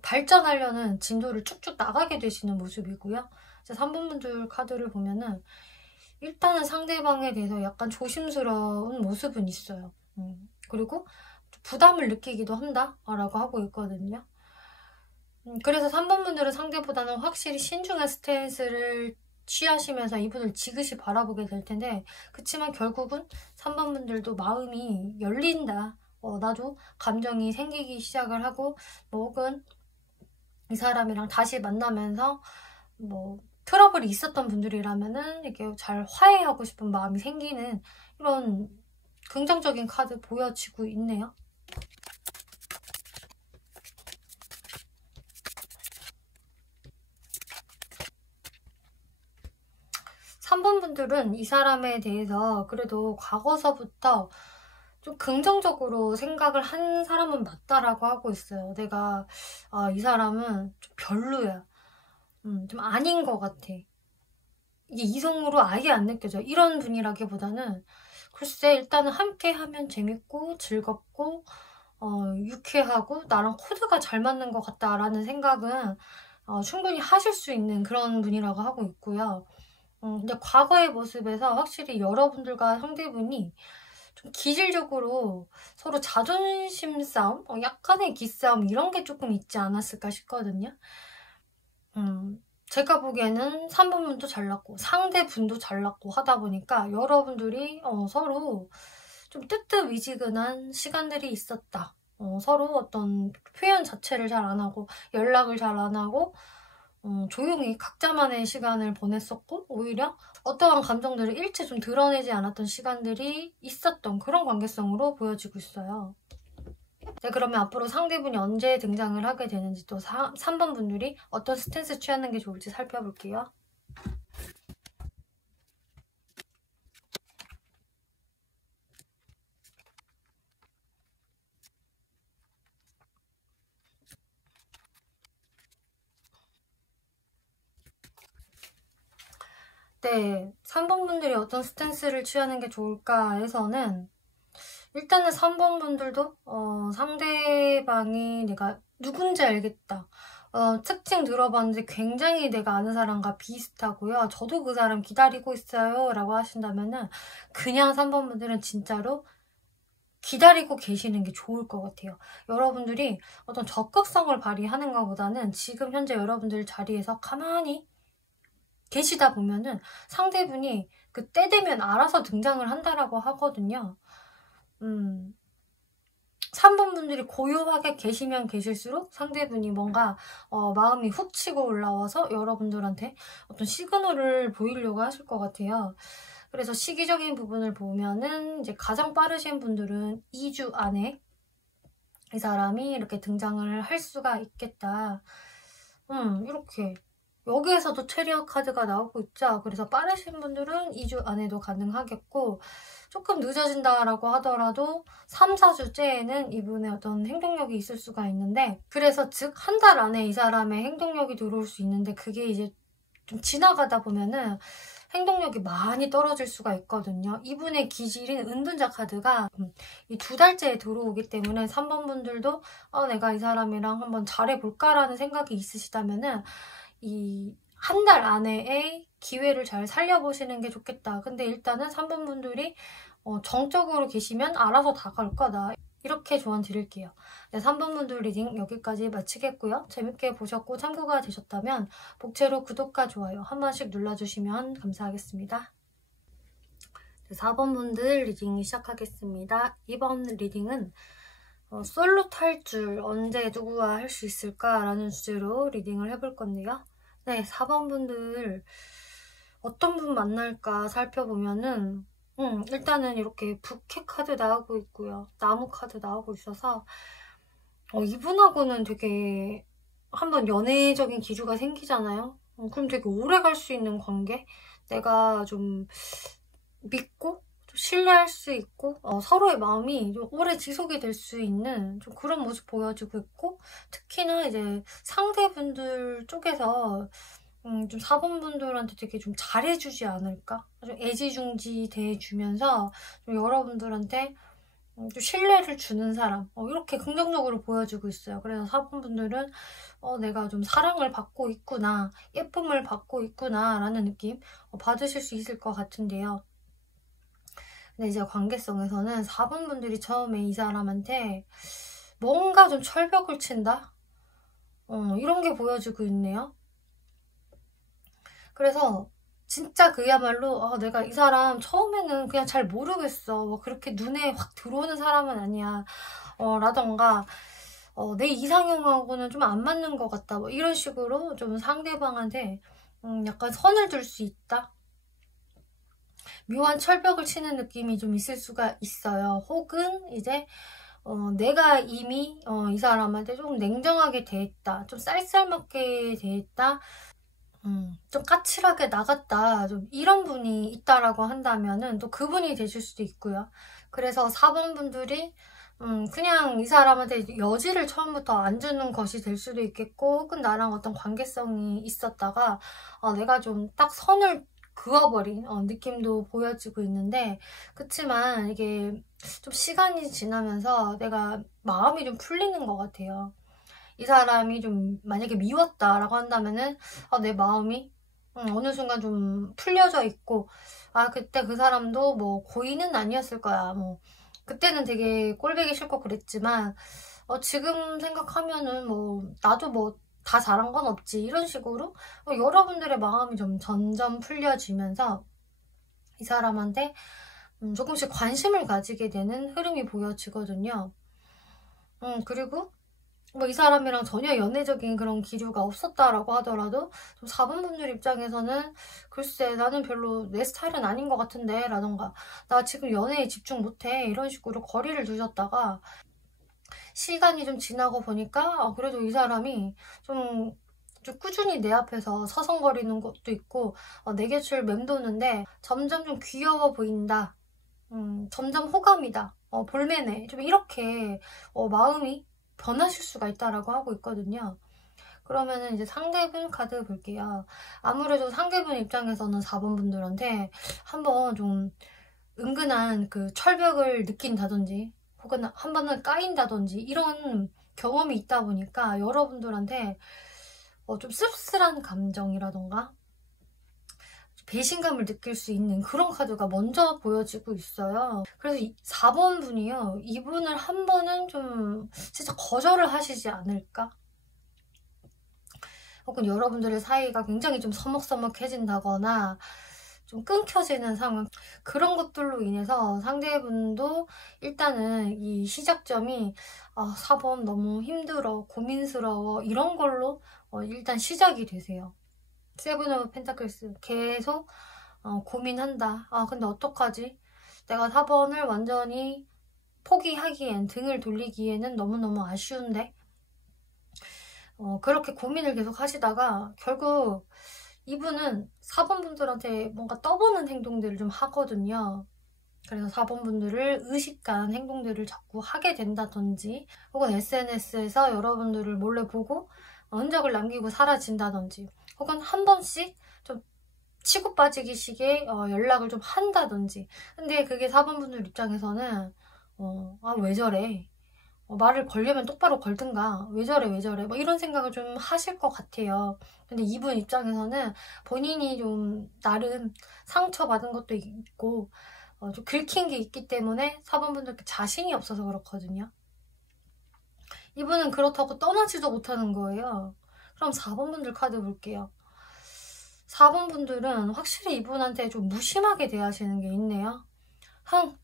발전하려는 진도를 쭉쭉 나가게 되시는 모습이고요. 3번 분들 카드를 보면은 일단은 상대방에 대해서 약간 조심스러운 모습은 있어요. 그리고 부담을 느끼기도 한다 라고 하고 있거든요. 그래서 3번 분들은 상대보다는 확실히 신중한 스탠스를 취하시면서 이분을 지그시 바라보게 될 텐데, 그치만 결국은 3번 분들도 마음이 열린다, 나도 감정이 생기기 시작을 하고, 혹은 이 사람이랑 다시 만나면서 트러블이 있었던 분들이라면은 이렇게 잘 화해하고 싶은 마음이 생기는 이런 긍정적인 카드 보여지고 있네요. 3번 분들은 이 사람에 대해서 그래도 과거서부터 좀 긍정적으로 생각을 한 사람은 맞다라고 하고 있어요. 내가 이 사람은 좀 별로야. 좀 아닌 것 같아. 이게 이성으로 아예 안 느껴져. 이런 분이라기보다는 글쎄 일단은 함께 하면 재밌고 즐겁고 유쾌하고 나랑 코드가 잘 맞는 것 같다라는 생각은 충분히 하실 수 있는 그런 분이라고 하고 있고요. 근데 과거의 모습에서 확실히 여러분들과 상대분이 좀 기질적으로 서로 자존심 싸움, 약간의 기싸움 이런 게 조금 있지 않았을까 싶거든요. 제가 보기에는 3번분도 잘났고 상대분도 잘났고 하다 보니까 여러분들이 서로 좀 뜨뜻미지근한 시간들이 있었다. 서로 어떤 표현 자체를 잘 안 하고 연락을 잘 안 하고 조용히 각자만의 시간을 보냈었고 오히려 어떠한 감정들을 일체 좀 드러내지 않았던 시간들이 있었던 그런 관계성으로 보여지고 있어요. 네, 그러면 앞으로 상대분이 언제 등장을 하게 되는지 또 3번 분들이 어떤 스탠스 취하는 게 좋을지 살펴볼게요. 네, 3번 분들이 어떤 스탠스를 취하는 게 좋을까 해서는 일단은 3번 분들도 상대방이 내가 누군지 알겠다. 특징 들어봤는데 굉장히 내가 아는 사람과 비슷하고요. 저도 그 사람 기다리고 있어요. 라고 하신다면은 그냥 3번 분들은 진짜로 기다리고 계시는 게 좋을 것 같아요. 여러분들이 어떤 적극성을 발휘하는 것보다는 지금 현재 여러분들 자리에서 가만히 계시다 보면은 상대분이 그 때 되면 알아서 등장을 한다라고 하거든요. 3번 분들이 고요하게 계시면 계실수록 상대분이 뭔가 마음이 훅 치고 올라와서 여러분들한테 어떤 시그널을 보이려고 하실 것 같아요. 그래서 시기적인 부분을 보면은 이제 가장 빠르신 분들은 2주 안에 이 사람이 이렇게 등장을 할 수가 있겠다. 이렇게 여기에서도 체리어 카드가 나오고 있죠. 그래서 빠르신 분들은 2주 안에도 가능하겠고 조금 늦어진다라고 하더라도 3, 4주째에는 이분의 어떤 행동력이 있을 수가 있는데 그래서 즉 한 달 안에 이 사람의 행동력이 들어올 수 있는데 그게 이제 좀 지나가다 보면은 행동력이 많이 떨어질 수가 있거든요. 이분의 기질인 은둔자 카드가 이 2달째에 들어오기 때문에 3번 분들도 내가 이 사람이랑 한번 잘해볼까라는 생각이 있으시다면은 이 한 달 안에의 기회를 잘 살려보시는 게 좋겠다. 근데 일단은 3번 분들이 정적으로 계시면 알아서 다 갈 거다. 이렇게 조언 드릴게요. 네, 3번 분들 리딩 여기까지 마치겠고요. 재밌게 보셨고 참고가 되셨다면 복채로 구독과 좋아요 한 번씩 눌러주시면 감사하겠습니다. 네, 4번 분들 리딩 시작하겠습니다. 이번 리딩은 솔로 탈출 언제 누구와 할 수 있을까라는 주제로 리딩을 해볼 건데요. 네, 4번 분들 어떤 분 만날까 살펴보면은 일단은 이렇게 부캐 카드 나오고 있고요. 나무 카드 나오고 있어서 이분하고는 되게 한번 연애적인 기류가 생기잖아요. 그럼 되게 오래 갈 수 있는 관계? 내가 좀 믿고 좀 신뢰할 수 있고 서로의 마음이 좀 오래 지속이 될 수 있는 좀 그런 모습 보여주고 있고 특히나 이제 상대분들 쪽에서 좀 4번 분들한테 되게 좀 잘해주지 않을까? 좀 애지중지 대해주면서 좀 여러분들한테 좀 신뢰를 주는 사람 이렇게 긍정적으로 보여주고 있어요. 그래서 4번 분들은 내가 좀 사랑을 받고 있구나, 예쁨을 받고 있구나 라는 느낌 받으실 수 있을 것 같은데요. 근데 이제 관계성에서는 4번 분들이 처음에 이 사람한테 뭔가 좀 철벽을 친다? 이런 게 보여지고 있네요. 그래서 진짜 그야말로 내가 이 사람 처음에는 그냥 잘 모르겠어. 뭐 그렇게 눈에 확 들어오는 사람은 아니야. 라던가 내 이상형하고는 좀 안 맞는 것 같다. 뭐 이런 식으로 좀 상대방한테 약간 선을 둘 수 있다. 묘한 철벽을 치는 느낌이 좀 있을 수가 있어요. 혹은 이제 내가 이미 이 사람한테 좀 냉정하게 대했다. 좀 쌀쌀맞게 대했다. 좀 까칠하게 나갔다. 좀 이런 분이 있다라고 한다면은 또 그분이 되실 수도 있고요. 그래서 4번 분들이 그냥 이 사람한테 여지를 처음부터 안 주는 것이 될 수도 있겠고, 혹은 나랑 어떤 관계성이 있었다가 내가 좀 딱 선을 그어버린 느낌도 보여지고 있는데, 그치만 이게 좀 시간이 지나면서 내가 마음이 좀 풀리는 것 같아요. 이 사람이 좀 만약에 미웠다라고 한다면은 내 마음이 어느 순간 좀 풀려져 있고, 그때 그 사람도 뭐 고의는 아니었을 거야. 뭐 그때는 되게 꼴보기 싫고 그랬지만 지금 생각하면은 뭐 나도 뭐 다 잘한 건 없지, 이런 식으로 여러분들의 마음이 좀 점점 풀려지면서 이 사람한테 조금씩 관심을 가지게 되는 흐름이 보여지거든요. 그리고 뭐 이 사람이랑 전혀 연애적인 그런 기류가 없었다라고 하더라도 좀 4번 분들 입장에서는 글쎄 나는 별로 내 스타일은 아닌 것 같은데 라던가, 나 지금 연애에 집중 못해, 이런 식으로 거리를 두셨다가 시간이 좀 지나고 보니까 그래도 이 사람이 좀 꾸준히 내 앞에서 서성거리는 것도 있고 내 곁을 맴도는데 점점 좀 귀여워 보인다, 점점 호감이다, 볼매네, 좀 이렇게 마음이 변하실 수가 있다라고 하고 있거든요. 그러면은 이제 상대분 카드 볼게요. 아무래도 상대분 입장에서는 4번 분들한테 한번 좀 은근한 그 철벽을 느낀다든지, 혹은 한 번은 까인다든지 이런 경험이 있다 보니까 여러분들한테 좀 씁쓸한 감정이라던가 배신감을 느낄 수 있는 그런 카드가 먼저 보여지고 있어요. 그래서 4번 분이요, 이분을 한 번은 좀 진짜 거절을 하시지 않을까? 혹은 여러분들의 사이가 굉장히 좀 서먹서먹해진다거나 좀 끊겨지는 상황, 그런 것들로 인해서 상대분도 일단은 이 시작점이 4번 너무 힘들어, 고민스러워, 이런 걸로 일단 시작이 되세요. 세븐 오브 펜타클스 계속 고민한다. 근데 어떡하지? 내가 4번을 완전히 포기하기엔, 등을 돌리기에는 너무너무 아쉬운데, 그렇게 고민을 계속 하시다가 결국 이분은 4번 분들한테 뭔가 떠보는 행동들을 좀 하거든요. 그래서 4번 분들을 의식한 행동들을 자꾸 하게 된다든지, 혹은 SNS에서 여러분들을 몰래 보고 흔적을 남기고 사라진다든지, 혹은 한 번씩 좀 치고 빠지기식의 연락을 좀 한다든지. 근데 그게 4번 분들 입장에서는 왜 저래? 말을 걸려면 똑바로 걸든가, 왜 저래 왜 저래, 뭐 이런 생각을 좀 하실 것 같아요. 근데 이분 입장에서는 본인이 좀 나름 상처받은 것도 있고 좀 긁힌 게 있기 때문에 4번 분들께 자신이 없어서 그렇거든요. 이분은 그렇다고 떠나지도 못하는 거예요. 그럼 4번 분들 카드 볼게요. 4번 분들은 확실히 이분한테 좀 무심하게 대하시는 게 있네요.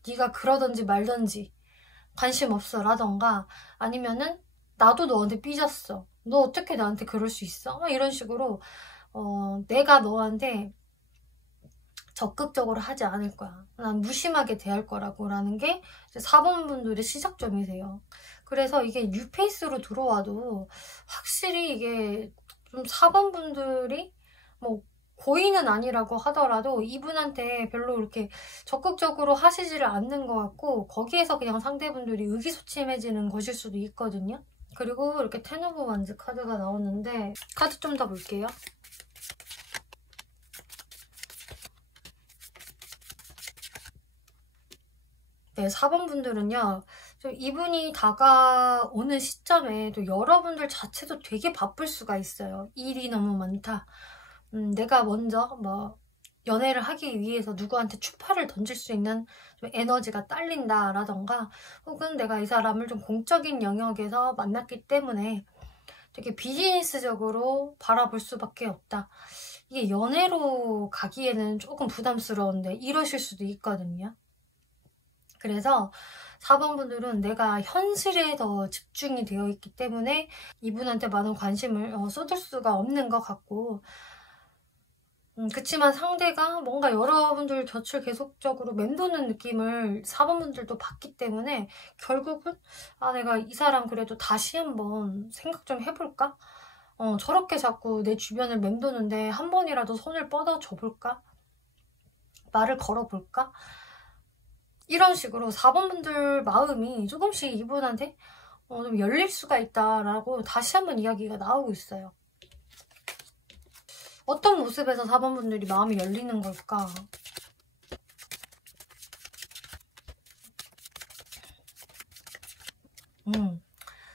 네가 그러던지 말던지 관심 없어 라던가, 아니면은 나도 너한테 삐졌어, 너 어떻게 나한테 그럴 수 있어, 이런 식으로 내가 너한테 적극적으로 하지 않을 거야, 난 무심하게 대할 거라고 라는 게 4번 분들의 시작점이세요. 그래서 이게 뉴페이스로 들어와도 확실히 이게 좀 4번 분들이 뭐 고의는 아니라고 하더라도 이분한테 별로 이렇게 적극적으로 하시지를 않는 것 같고, 거기에서 그냥 상대분들이 의기소침해지는 것일 수도 있거든요. 그리고 이렇게 텐 오브 완즈 카드가 나오는데 카드 좀 더 볼게요. 네, 4번 분들은요, 이분이 다가오는 시점에 또 여러분들 자체도 되게 바쁠 수가 있어요. 일이 너무 많다. 내가 먼저 뭐 연애를 하기 위해서 누구한테 추파를 던질 수 있는 좀 에너지가 딸린다 라던가, 혹은 내가 이 사람을 좀 공적인 영역에서 만났기 때문에 되게 비즈니스적으로 바라볼 수밖에 없다. 이게 연애로 가기에는 조금 부담스러운데 이러실 수도 있거든요. 그래서 4번 분들은 내가 현실에 더 집중이 되어 있기 때문에 이분한테 많은 관심을 쏟을 수가 없는 것 같고, 그치만 상대가 뭔가 여러분들 곁을 계속적으로 맴도는 느낌을 4번분들도 받기 때문에 결국은 내가 이 사람 그래도 다시 한번 생각 좀 해볼까? 저렇게 자꾸 내 주변을 맴도는데 한 번이라도 손을 뻗어줘 볼까? 말을 걸어볼까? 이런 식으로 4번분들 마음이 조금씩 이분한테 좀 열릴 수가 있다라고 다시 한번 이야기가 나오고 있어요. 어떤 모습에서 4번분들이 마음이 열리는 걸까?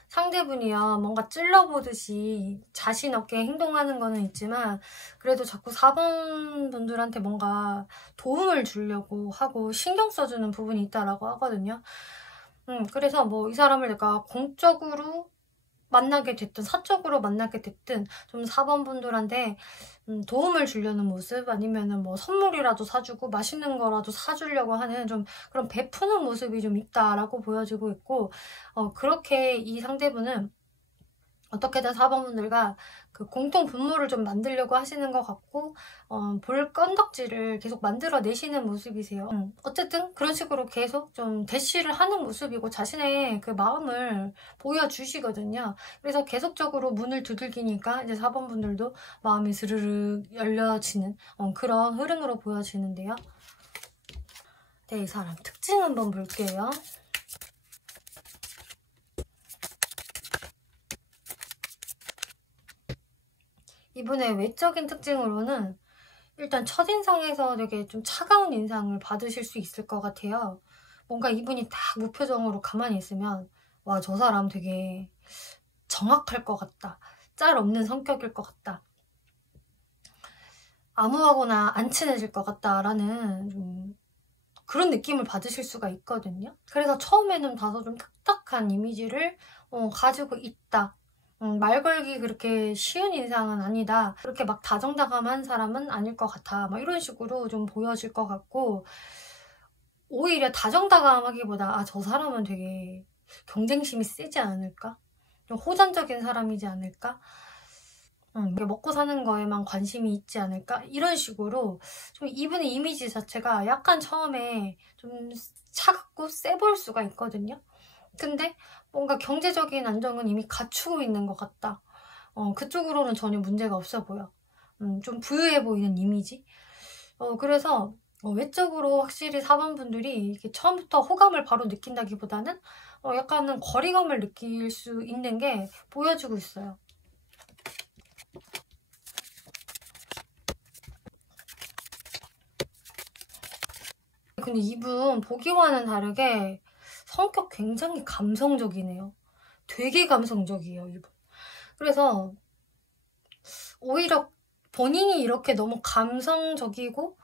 상대분이야 뭔가 찔러보듯이 자신 없게 행동하는 거는 있지만 그래도 자꾸 4번 분들한테 뭔가 도움을 주려고 하고 신경 써주는 부분이 있다라고 하거든요. 그래서 뭐 이 사람을 내가 공적으로 만나게 됐든 사적으로 만나게 됐든 좀 4번 분들한테 도움을 주려는 모습 아니면은 뭐 선물이라도 사주고 맛있는 거라도 사주려고 하는 좀 그런 베푸는 모습이 좀 있다라고 보여지고 있고 그렇게 이 상대분은 어떻게든 4번 분들과 그 공통 분모를 좀 만들려고 하시는 것 같고 볼 건덕지를 계속 만들어내시는 모습이세요. 어쨌든 그런 식으로 계속 좀 대시를 하는 모습이고 자신의 그 마음을 보여주시거든요. 그래서 계속적으로 문을 두들기니까 이제 4번 분들도 마음이 스르르 열려지는 그런 흐름으로 보여지는데요. 네, 이 사람 특징 한번 볼게요. 이분의 외적인 특징으로는 일단 첫인상에서 되게 좀 차가운 인상을 받으실 수 있을 것 같아요. 뭔가 이분이 딱 무표정으로 가만히 있으면 와, 저 사람 되게 정확할 것 같다. 짤 없는 성격일 것 같다. 아무하고나 안 친해질 것 같다라는 좀 그런 느낌을 받으실 수가 있거든요. 그래서 처음에는 다소 좀 딱딱한 이미지를 가지고 있다. 말 걸기 그렇게 쉬운 인상은 아니다. 그렇게 막 다정다감한 사람은 아닐 것 같아. 막 이런 식으로 좀 보여질 것 같고 오히려 다정다감하기보다 저 사람은 되게 경쟁심이 세지 않을까? 좀 호전적인 사람이지 않을까? 먹고 사는 거에만 관심이 있지 않을까? 이런 식으로 좀 이분의 이미지 자체가 약간 처음에 좀 차갑고 세 보일 수가 있거든요. 근데 뭔가 경제적인 안정은 이미 갖추고 있는 것 같다. 그쪽으로는 전혀 문제가 없어 보여. 좀 부유해 보이는 이미지. 그래서 외적으로 확실히 4번 분들이 이렇게 처음부터 호감을 바로 느낀다기보다는 약간은 거리감을 느낄 수 있는 게 보여지고 있어요. 근데 이분 보기와는 다르게 성격 굉장히 감성적이네요. 되게 감성적이에요, 이분. 그래서 오히려 본인이 이렇게 너무 감성적이고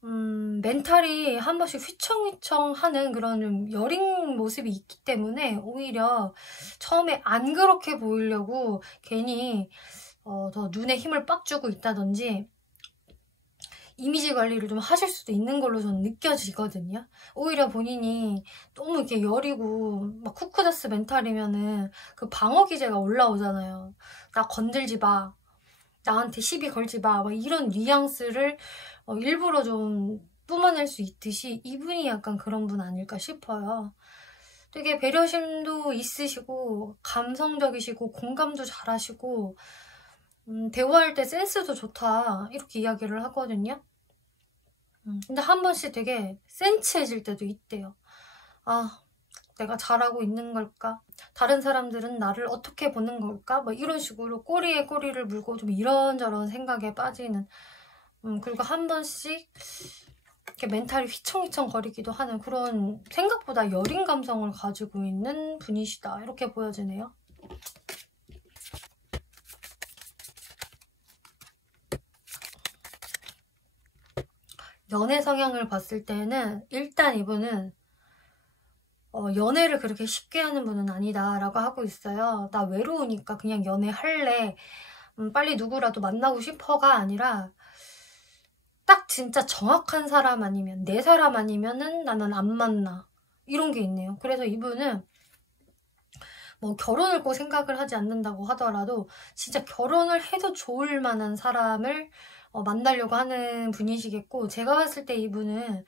멘탈이 한 번씩 휘청휘청하는 그런 좀 여린 모습이 있기 때문에 오히려 처음에 안 그렇게 보이려고 괜히 더 눈에 힘을 빡 주고 있다든지 이미지 관리를 좀 하실 수도 있는 걸로 저는 느껴지거든요. 오히려 본인이 너무 이렇게 여리고 막 쿠쿠다스 멘탈이면은 그 방어 기제가 올라오잖아요. 나 건들지 마. 나한테 시비 걸지 마. 막 이런 뉘앙스를 일부러 좀 뿜어낼 수 있듯이 이분이 약간 그런 분 아닐까 싶어요. 되게 배려심도 있으시고 감성적이시고 공감도 잘하시고 대화할 때 센스도 좋다 이렇게 이야기를 하거든요. 근데 한 번씩 되게 센치해질 때도 있대요. 내가 잘하고 있는 걸까? 다른 사람들은 나를 어떻게 보는 걸까? 뭐 이런 식으로 꼬리에 꼬리를 물고 좀 이런저런 생각에 빠지는 그리고 한 번씩 이렇게 멘탈이 휘청휘청 거리기도 하는 그런 생각보다 여린 감성을 가지고 있는 분이시다 이렇게 보여지네요. 연애 성향을 봤을 때는 일단 이분은 연애를 그렇게 쉽게 하는 분은 아니다 라고 하고 있어요. 나 외로우니까 그냥 연애할래. 빨리 누구라도 만나고 싶어가 아니라 딱 진짜 정확한 사람 아니면 내 사람 아니면은 나는 안 만나. 이런 게 있네요. 그래서 이분은 뭐 결혼을 꼭 생각을 하지 않는다고 하더라도 진짜 결혼을 해도 좋을 만한 사람을 만나려고 하는 분이시겠고, 제가 봤을 때 이분은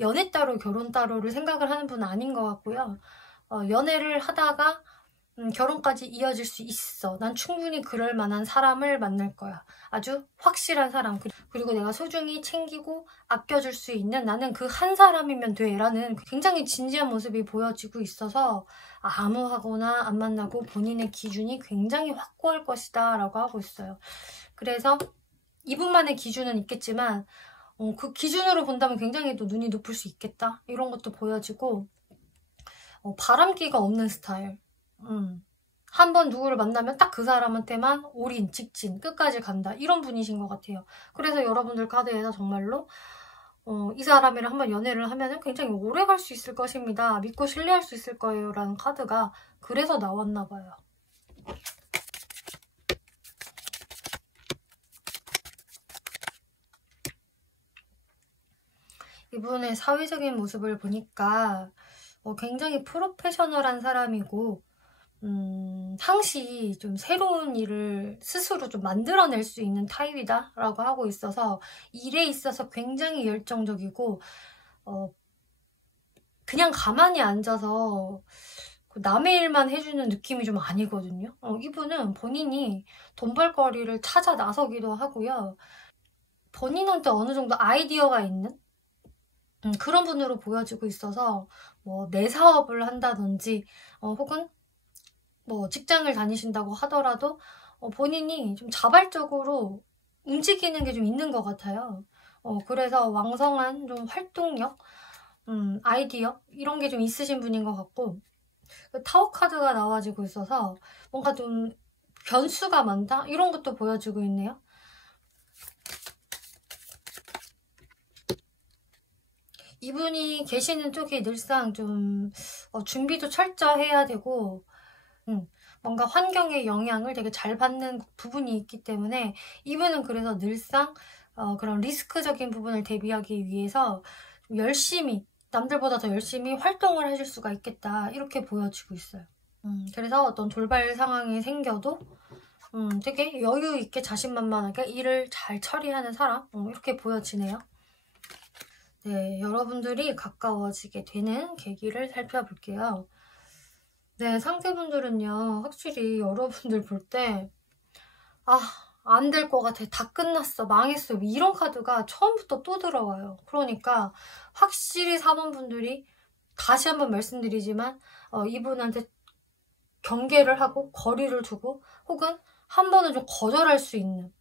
연애 따로 결혼 따로를 생각을 하는 분은 아닌 것 같고요. 연애를 하다가 결혼까지 이어질 수 있어. 난 충분히 그럴 만한 사람을 만날 거야. 아주 확실한 사람. 그리고 내가 소중히 챙기고 아껴줄 수 있는 나는 그 한 사람이면 돼. 라는 굉장히 진지한 모습이 보여지고 있어서 아무하거나 안 만나고 본인의 기준이 굉장히 확고할 것이다 라고 하고 있어요. 그래서 이분만의 기준은 있겠지만 그 기준으로 본다면 굉장히 또 눈이 높을 수 있겠다. 이런 것도 보여지고 바람기가 없는 스타일. 한 번 누구를 만나면 딱 그 사람한테만 올인, 직진, 끝까지 간다. 이런 분이신 것 같아요. 그래서 여러분들 카드에서 정말로 이 사람이랑 한번 연애를 하면 굉장히 오래 갈 수 있을 것입니다. 믿고 신뢰할 수 있을 거예요. 라는 카드가 그래서 나왔나 봐요. 이분의 사회적인 모습을 보니까 굉장히 프로페셔널한 사람이고 항시 좀 새로운 일을 스스로 좀 만들어낼 수 있는 타입이다 라고 하고 있어서 일에 있어서 굉장히 열정적이고 그냥 가만히 앉아서 남의 일만 해주는 느낌이 좀 아니거든요. 이분은 본인이 돈 벌거리를 찾아 나서기도 하고요. 본인한테 어느 정도 아이디어가 있는 그런 분으로 보여지고 있어서 뭐 내 사업을 한다든지 혹은 뭐 직장을 다니신다고 하더라도 본인이 좀 자발적으로 움직이는 게 좀 있는 것 같아요. 그래서 왕성한 좀 활동력, 아이디어 이런 게 좀 있으신 분인 것 같고 타워 카드가 나와지고 있어서 뭔가 좀 변수가 많다? 이런 것도 보여주고 있네요. 이분이 계시는 쪽이 늘상 좀 준비도 철저해야 되고 뭔가 환경의 영향을 되게 잘 받는 부분이 있기 때문에 이분은 그래서 늘상 그런 리스크적인 부분을 대비하기 위해서 열심히 남들보다 더 열심히 활동을 해줄 수가 있겠다 이렇게 보여지고 있어요. 그래서 어떤 돌발 상황이 생겨도 되게 여유 있게 자신만만하게 일을 잘 처리하는 사람 이렇게 보여지네요. 네, 여러분들이 가까워지게 되는 계기를 살펴볼게요. 네, 상대분들은요, 확실히 여러분들 볼 때, 안 될 것 같아. 다 끝났어. 망했어. 이런 카드가 처음부터 또 들어와요. 그러니까, 확실히 4번 분들이, 다시 한번 말씀드리지만, 이분한테 경계를 하고, 거리를 두고, 혹은 한 번은 좀 거절할 수 있는,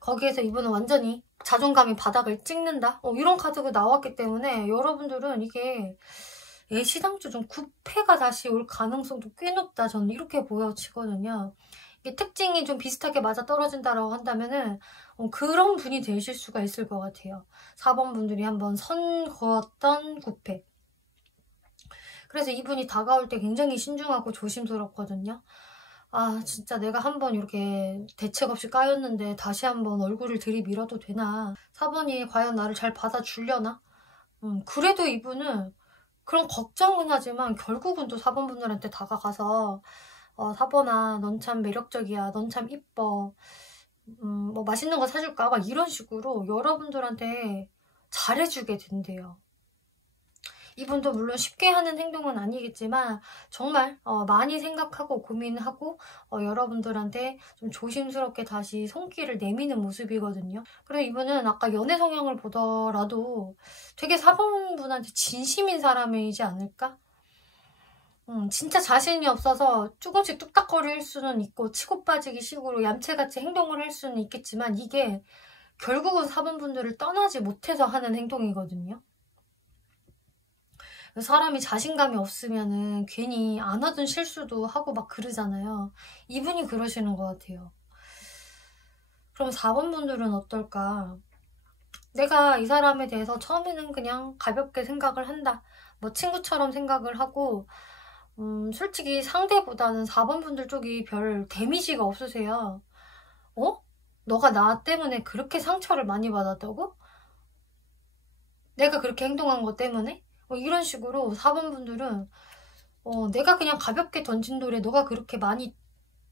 거기에서 이분은 완전히 자존감이 바닥을 찍는다? 이런 카드가 나왔기 때문에 여러분들은 이게 애시당초 좀 구패가 다시 올 가능성도 꽤 높다. 저는 이렇게 보여지거든요. 이게 특징이 좀 비슷하게 맞아떨어진다라고 한다면은 그런 분이 되실 수가 있을 것 같아요. 4번 분들이 한번 선 그었던 구패. 그래서 이분이 다가올 때 굉장히 신중하고 조심스럽거든요. 진짜 내가 한번 이렇게 대책 없이 까였는데 다시 한번 얼굴을 들이밀어도 되나? 4번이 과연 나를 잘 받아주려나? 그래도 이분은 그런 걱정은 하지만 결국은 또 4번 분들한테 다가가서 4번아 넌 참 매력적이야. 넌 참 이뻐. 뭐 맛있는 거 사줄까? 막 이런 식으로 여러분들한테 잘해주게 된대요. 이분도 물론 쉽게 하는 행동은 아니겠지만 정말 많이 생각하고 고민하고 여러분들한테 좀 조심스럽게 다시 손길을 내미는 모습이거든요. 그래서 이분은 아까 연애 성향을 보더라도 되게 4번 분한테 진심인 사람이지 않을까? 진짜 자신이 없어서 조금씩 뚝딱거릴 수는 있고 치고 빠지기 식으로 얌체같이 행동을 할 수는 있겠지만 이게 결국은 4번 분들을 떠나지 못해서 하는 행동이거든요. 사람이 자신감이 없으면은 괜히 안 하던 실수도 하고 막 그러잖아요. 이분이 그러시는 것 같아요. 그럼 4번 분들은 어떨까? 내가 이 사람에 대해서 처음에는 그냥 가볍게 생각을 한다. 뭐 친구처럼 생각을 하고 솔직히 상대보다는 4번 분들 쪽이 별 데미지가 없으세요. 너가 나 때문에 그렇게 상처를 많이 받았다고? 내가 그렇게 행동한 것 때문에? 이런 식으로 4번 분들은 내가 그냥 가볍게 던진 돌에 너가 그렇게 많이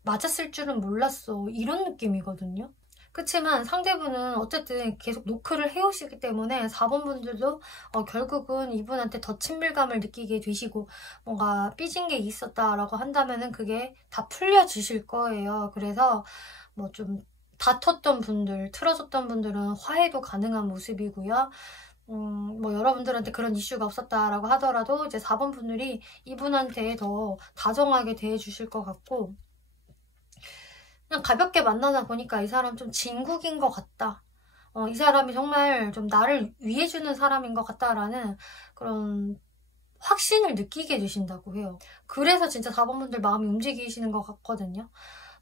맞았을 줄은 몰랐어. 이런 느낌이거든요. 그치만 상대분은 어쨌든 계속 노크를 해오시기 때문에 4번 분들도 결국은 이분한테 더 친밀감을 느끼게 되시고 뭔가 삐진 게 있었다라고 한다면은 그게 다 풀려지실 거예요. 그래서 뭐 좀 다퉜던 분들, 틀어졌던 분들은 화해도 가능한 모습이고요. 뭐 여러분들한테 그런 이슈가 없었다라고 하더라도 이제 4번 분들이 이분한테 더 다정하게 대해주실 것 같고, 그냥 가볍게 만나다 보니까 이 사람 좀 진국인 것 같다. 이 사람이 정말 좀 나를 위해주는 사람인 것 같다라는 그런 확신을 느끼게 되신다고 해요. 그래서 진짜 4번 분들 마음이 움직이시는 것 같거든요.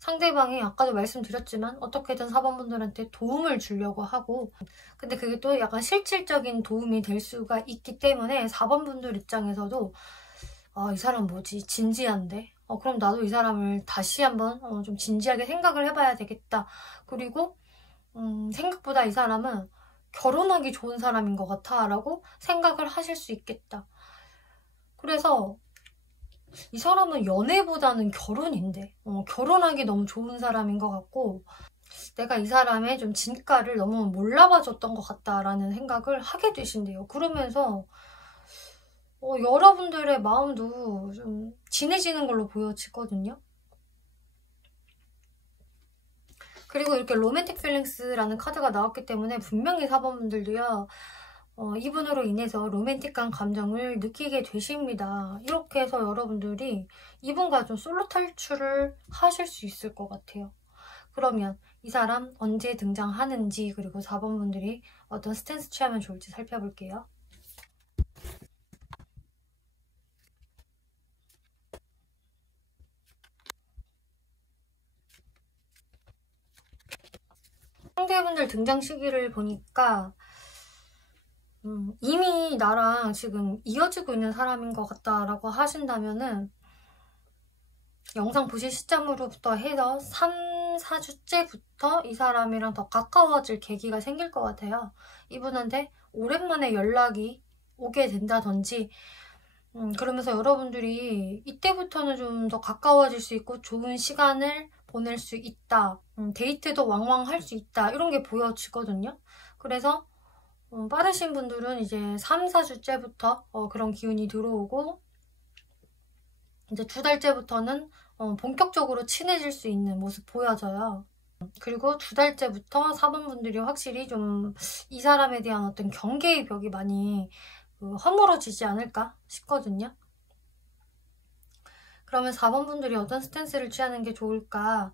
상대방이 아까도 말씀드렸지만 어떻게든 4번 분들한테 도움을 주려고 하고, 근데 그게 또 약간 실질적인 도움이 될 수가 있기 때문에 4번 분들 입장에서도 이 사람 뭐지? 진지한데? 그럼 나도 이 사람을 다시 한번 좀 진지하게 생각을 해봐야 되겠다. 그리고 생각보다 이 사람은 결혼하기 좋은 사람인 것 같아 라고 생각을 하실 수 있겠다. 그래서 이 사람은 연애보다는 결혼인데 결혼하기 너무 좋은 사람인 것 같고, 내가 이 사람의 좀 진가를 너무 몰라봐줬던 것 같다라는 생각을 하게 되신대요. 그러면서 여러분들의 마음도 좀 진해지는 걸로 보여지거든요. 그리고 이렇게 로맨틱 필링스라는 카드가 나왔기 때문에 분명히 4번 분들도요, 이분으로 인해서 로맨틱한 감정을 느끼게 되십니다. 이렇게 해서 여러분들이 이분과 좀 솔로 탈출을 하실 수 있을 것 같아요. 그러면 이 사람 언제 등장하는지, 그리고 4번 분들이 어떤 스탠스 취하면 좋을지 살펴볼게요. 상대분들 등장 시기를 보니까 이미 나랑 지금 이어지고 있는 사람인 것 같다라고 하신다면은 영상 보실 시점으로부터 해서 3, 4주째부터 이 사람이랑 더 가까워질 계기가 생길 것 같아요. 이분한테 오랜만에 연락이 오게 된다든지, 그러면서 여러분들이 이때부터는 좀 더 가까워질 수 있고 좋은 시간을 보낼 수 있다. 데이트도 왕왕 할 수 있다. 이런 게 보여지거든요. 그래서 빠르신 분들은 이제 3, 4주째부터 그런 기운이 들어오고, 이제 2달째부터는 본격적으로 친해질 수 있는 모습 보여져요. 그리고 2달째부터 4번 분들이 확실히 좀 이 사람에 대한 어떤 경계의 벽이 많이 허물어지지 않을까 싶거든요. 그러면 4번 분들이 어떤 스탠스를 취하는 게 좋을까?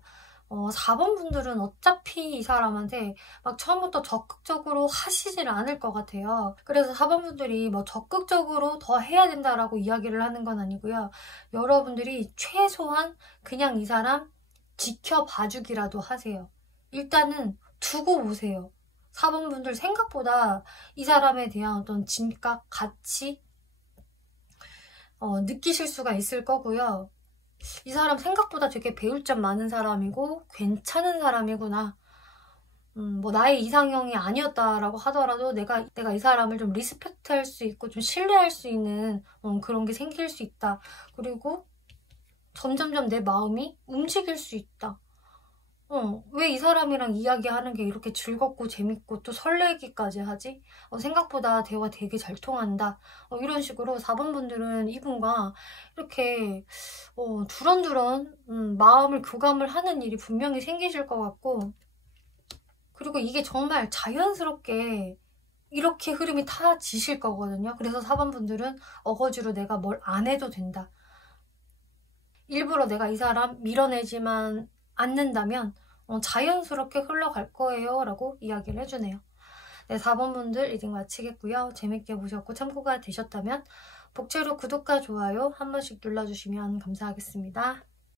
4번 분들은 어차피 이 사람한테 막 처음부터 적극적으로 하시질 않을 것 같아요. 그래서 4번 분들이 뭐 적극적으로 더 해야 된다라고 이야기를 하는 건 아니고요. 여러분들이 최소한 그냥 이 사람 지켜봐주기라도 하세요. 일단은 두고 보세요. 4번 분들 생각보다 이 사람에 대한 어떤 진가, 가치 느끼실 수가 있을 거고요. 이 사람 생각보다 되게 배울 점 많은 사람이고 괜찮은 사람이구나. 뭐 나의 이상형이 아니었다라고 하더라도 내가 이 사람을 좀 리스펙트할 수 있고 좀 신뢰할 수 있는 그런 게 생길 수 있다. 그리고 점점점 내 마음이 움직일 수 있다. 왜 이 사람이랑 이야기하는 게 이렇게 즐겁고 재밌고 또 설레기까지 하지? 생각보다 대화 되게 잘 통한다. 이런 식으로 4번 분들은 이분과 이렇게 두런두런 마음을 교감을 하는 일이 분명히 생기실 것 같고, 그리고 이게 정말 자연스럽게 이렇게 흐름이 타지실 거거든요. 그래서 4번 분들은 어거지로 내가 뭘 안 해도 된다. 일부러 내가 이 사람 밀어내지만 않는다면 자연스럽게 흘러갈 거예요 라고 이야기를 해주네요. 네, 4번 분들 리딩 마치겠고요. 재밌게 보셨고 참고가 되셨다면 복채로 구독과 좋아요 한 번씩 눌러주시면 감사하겠습니다.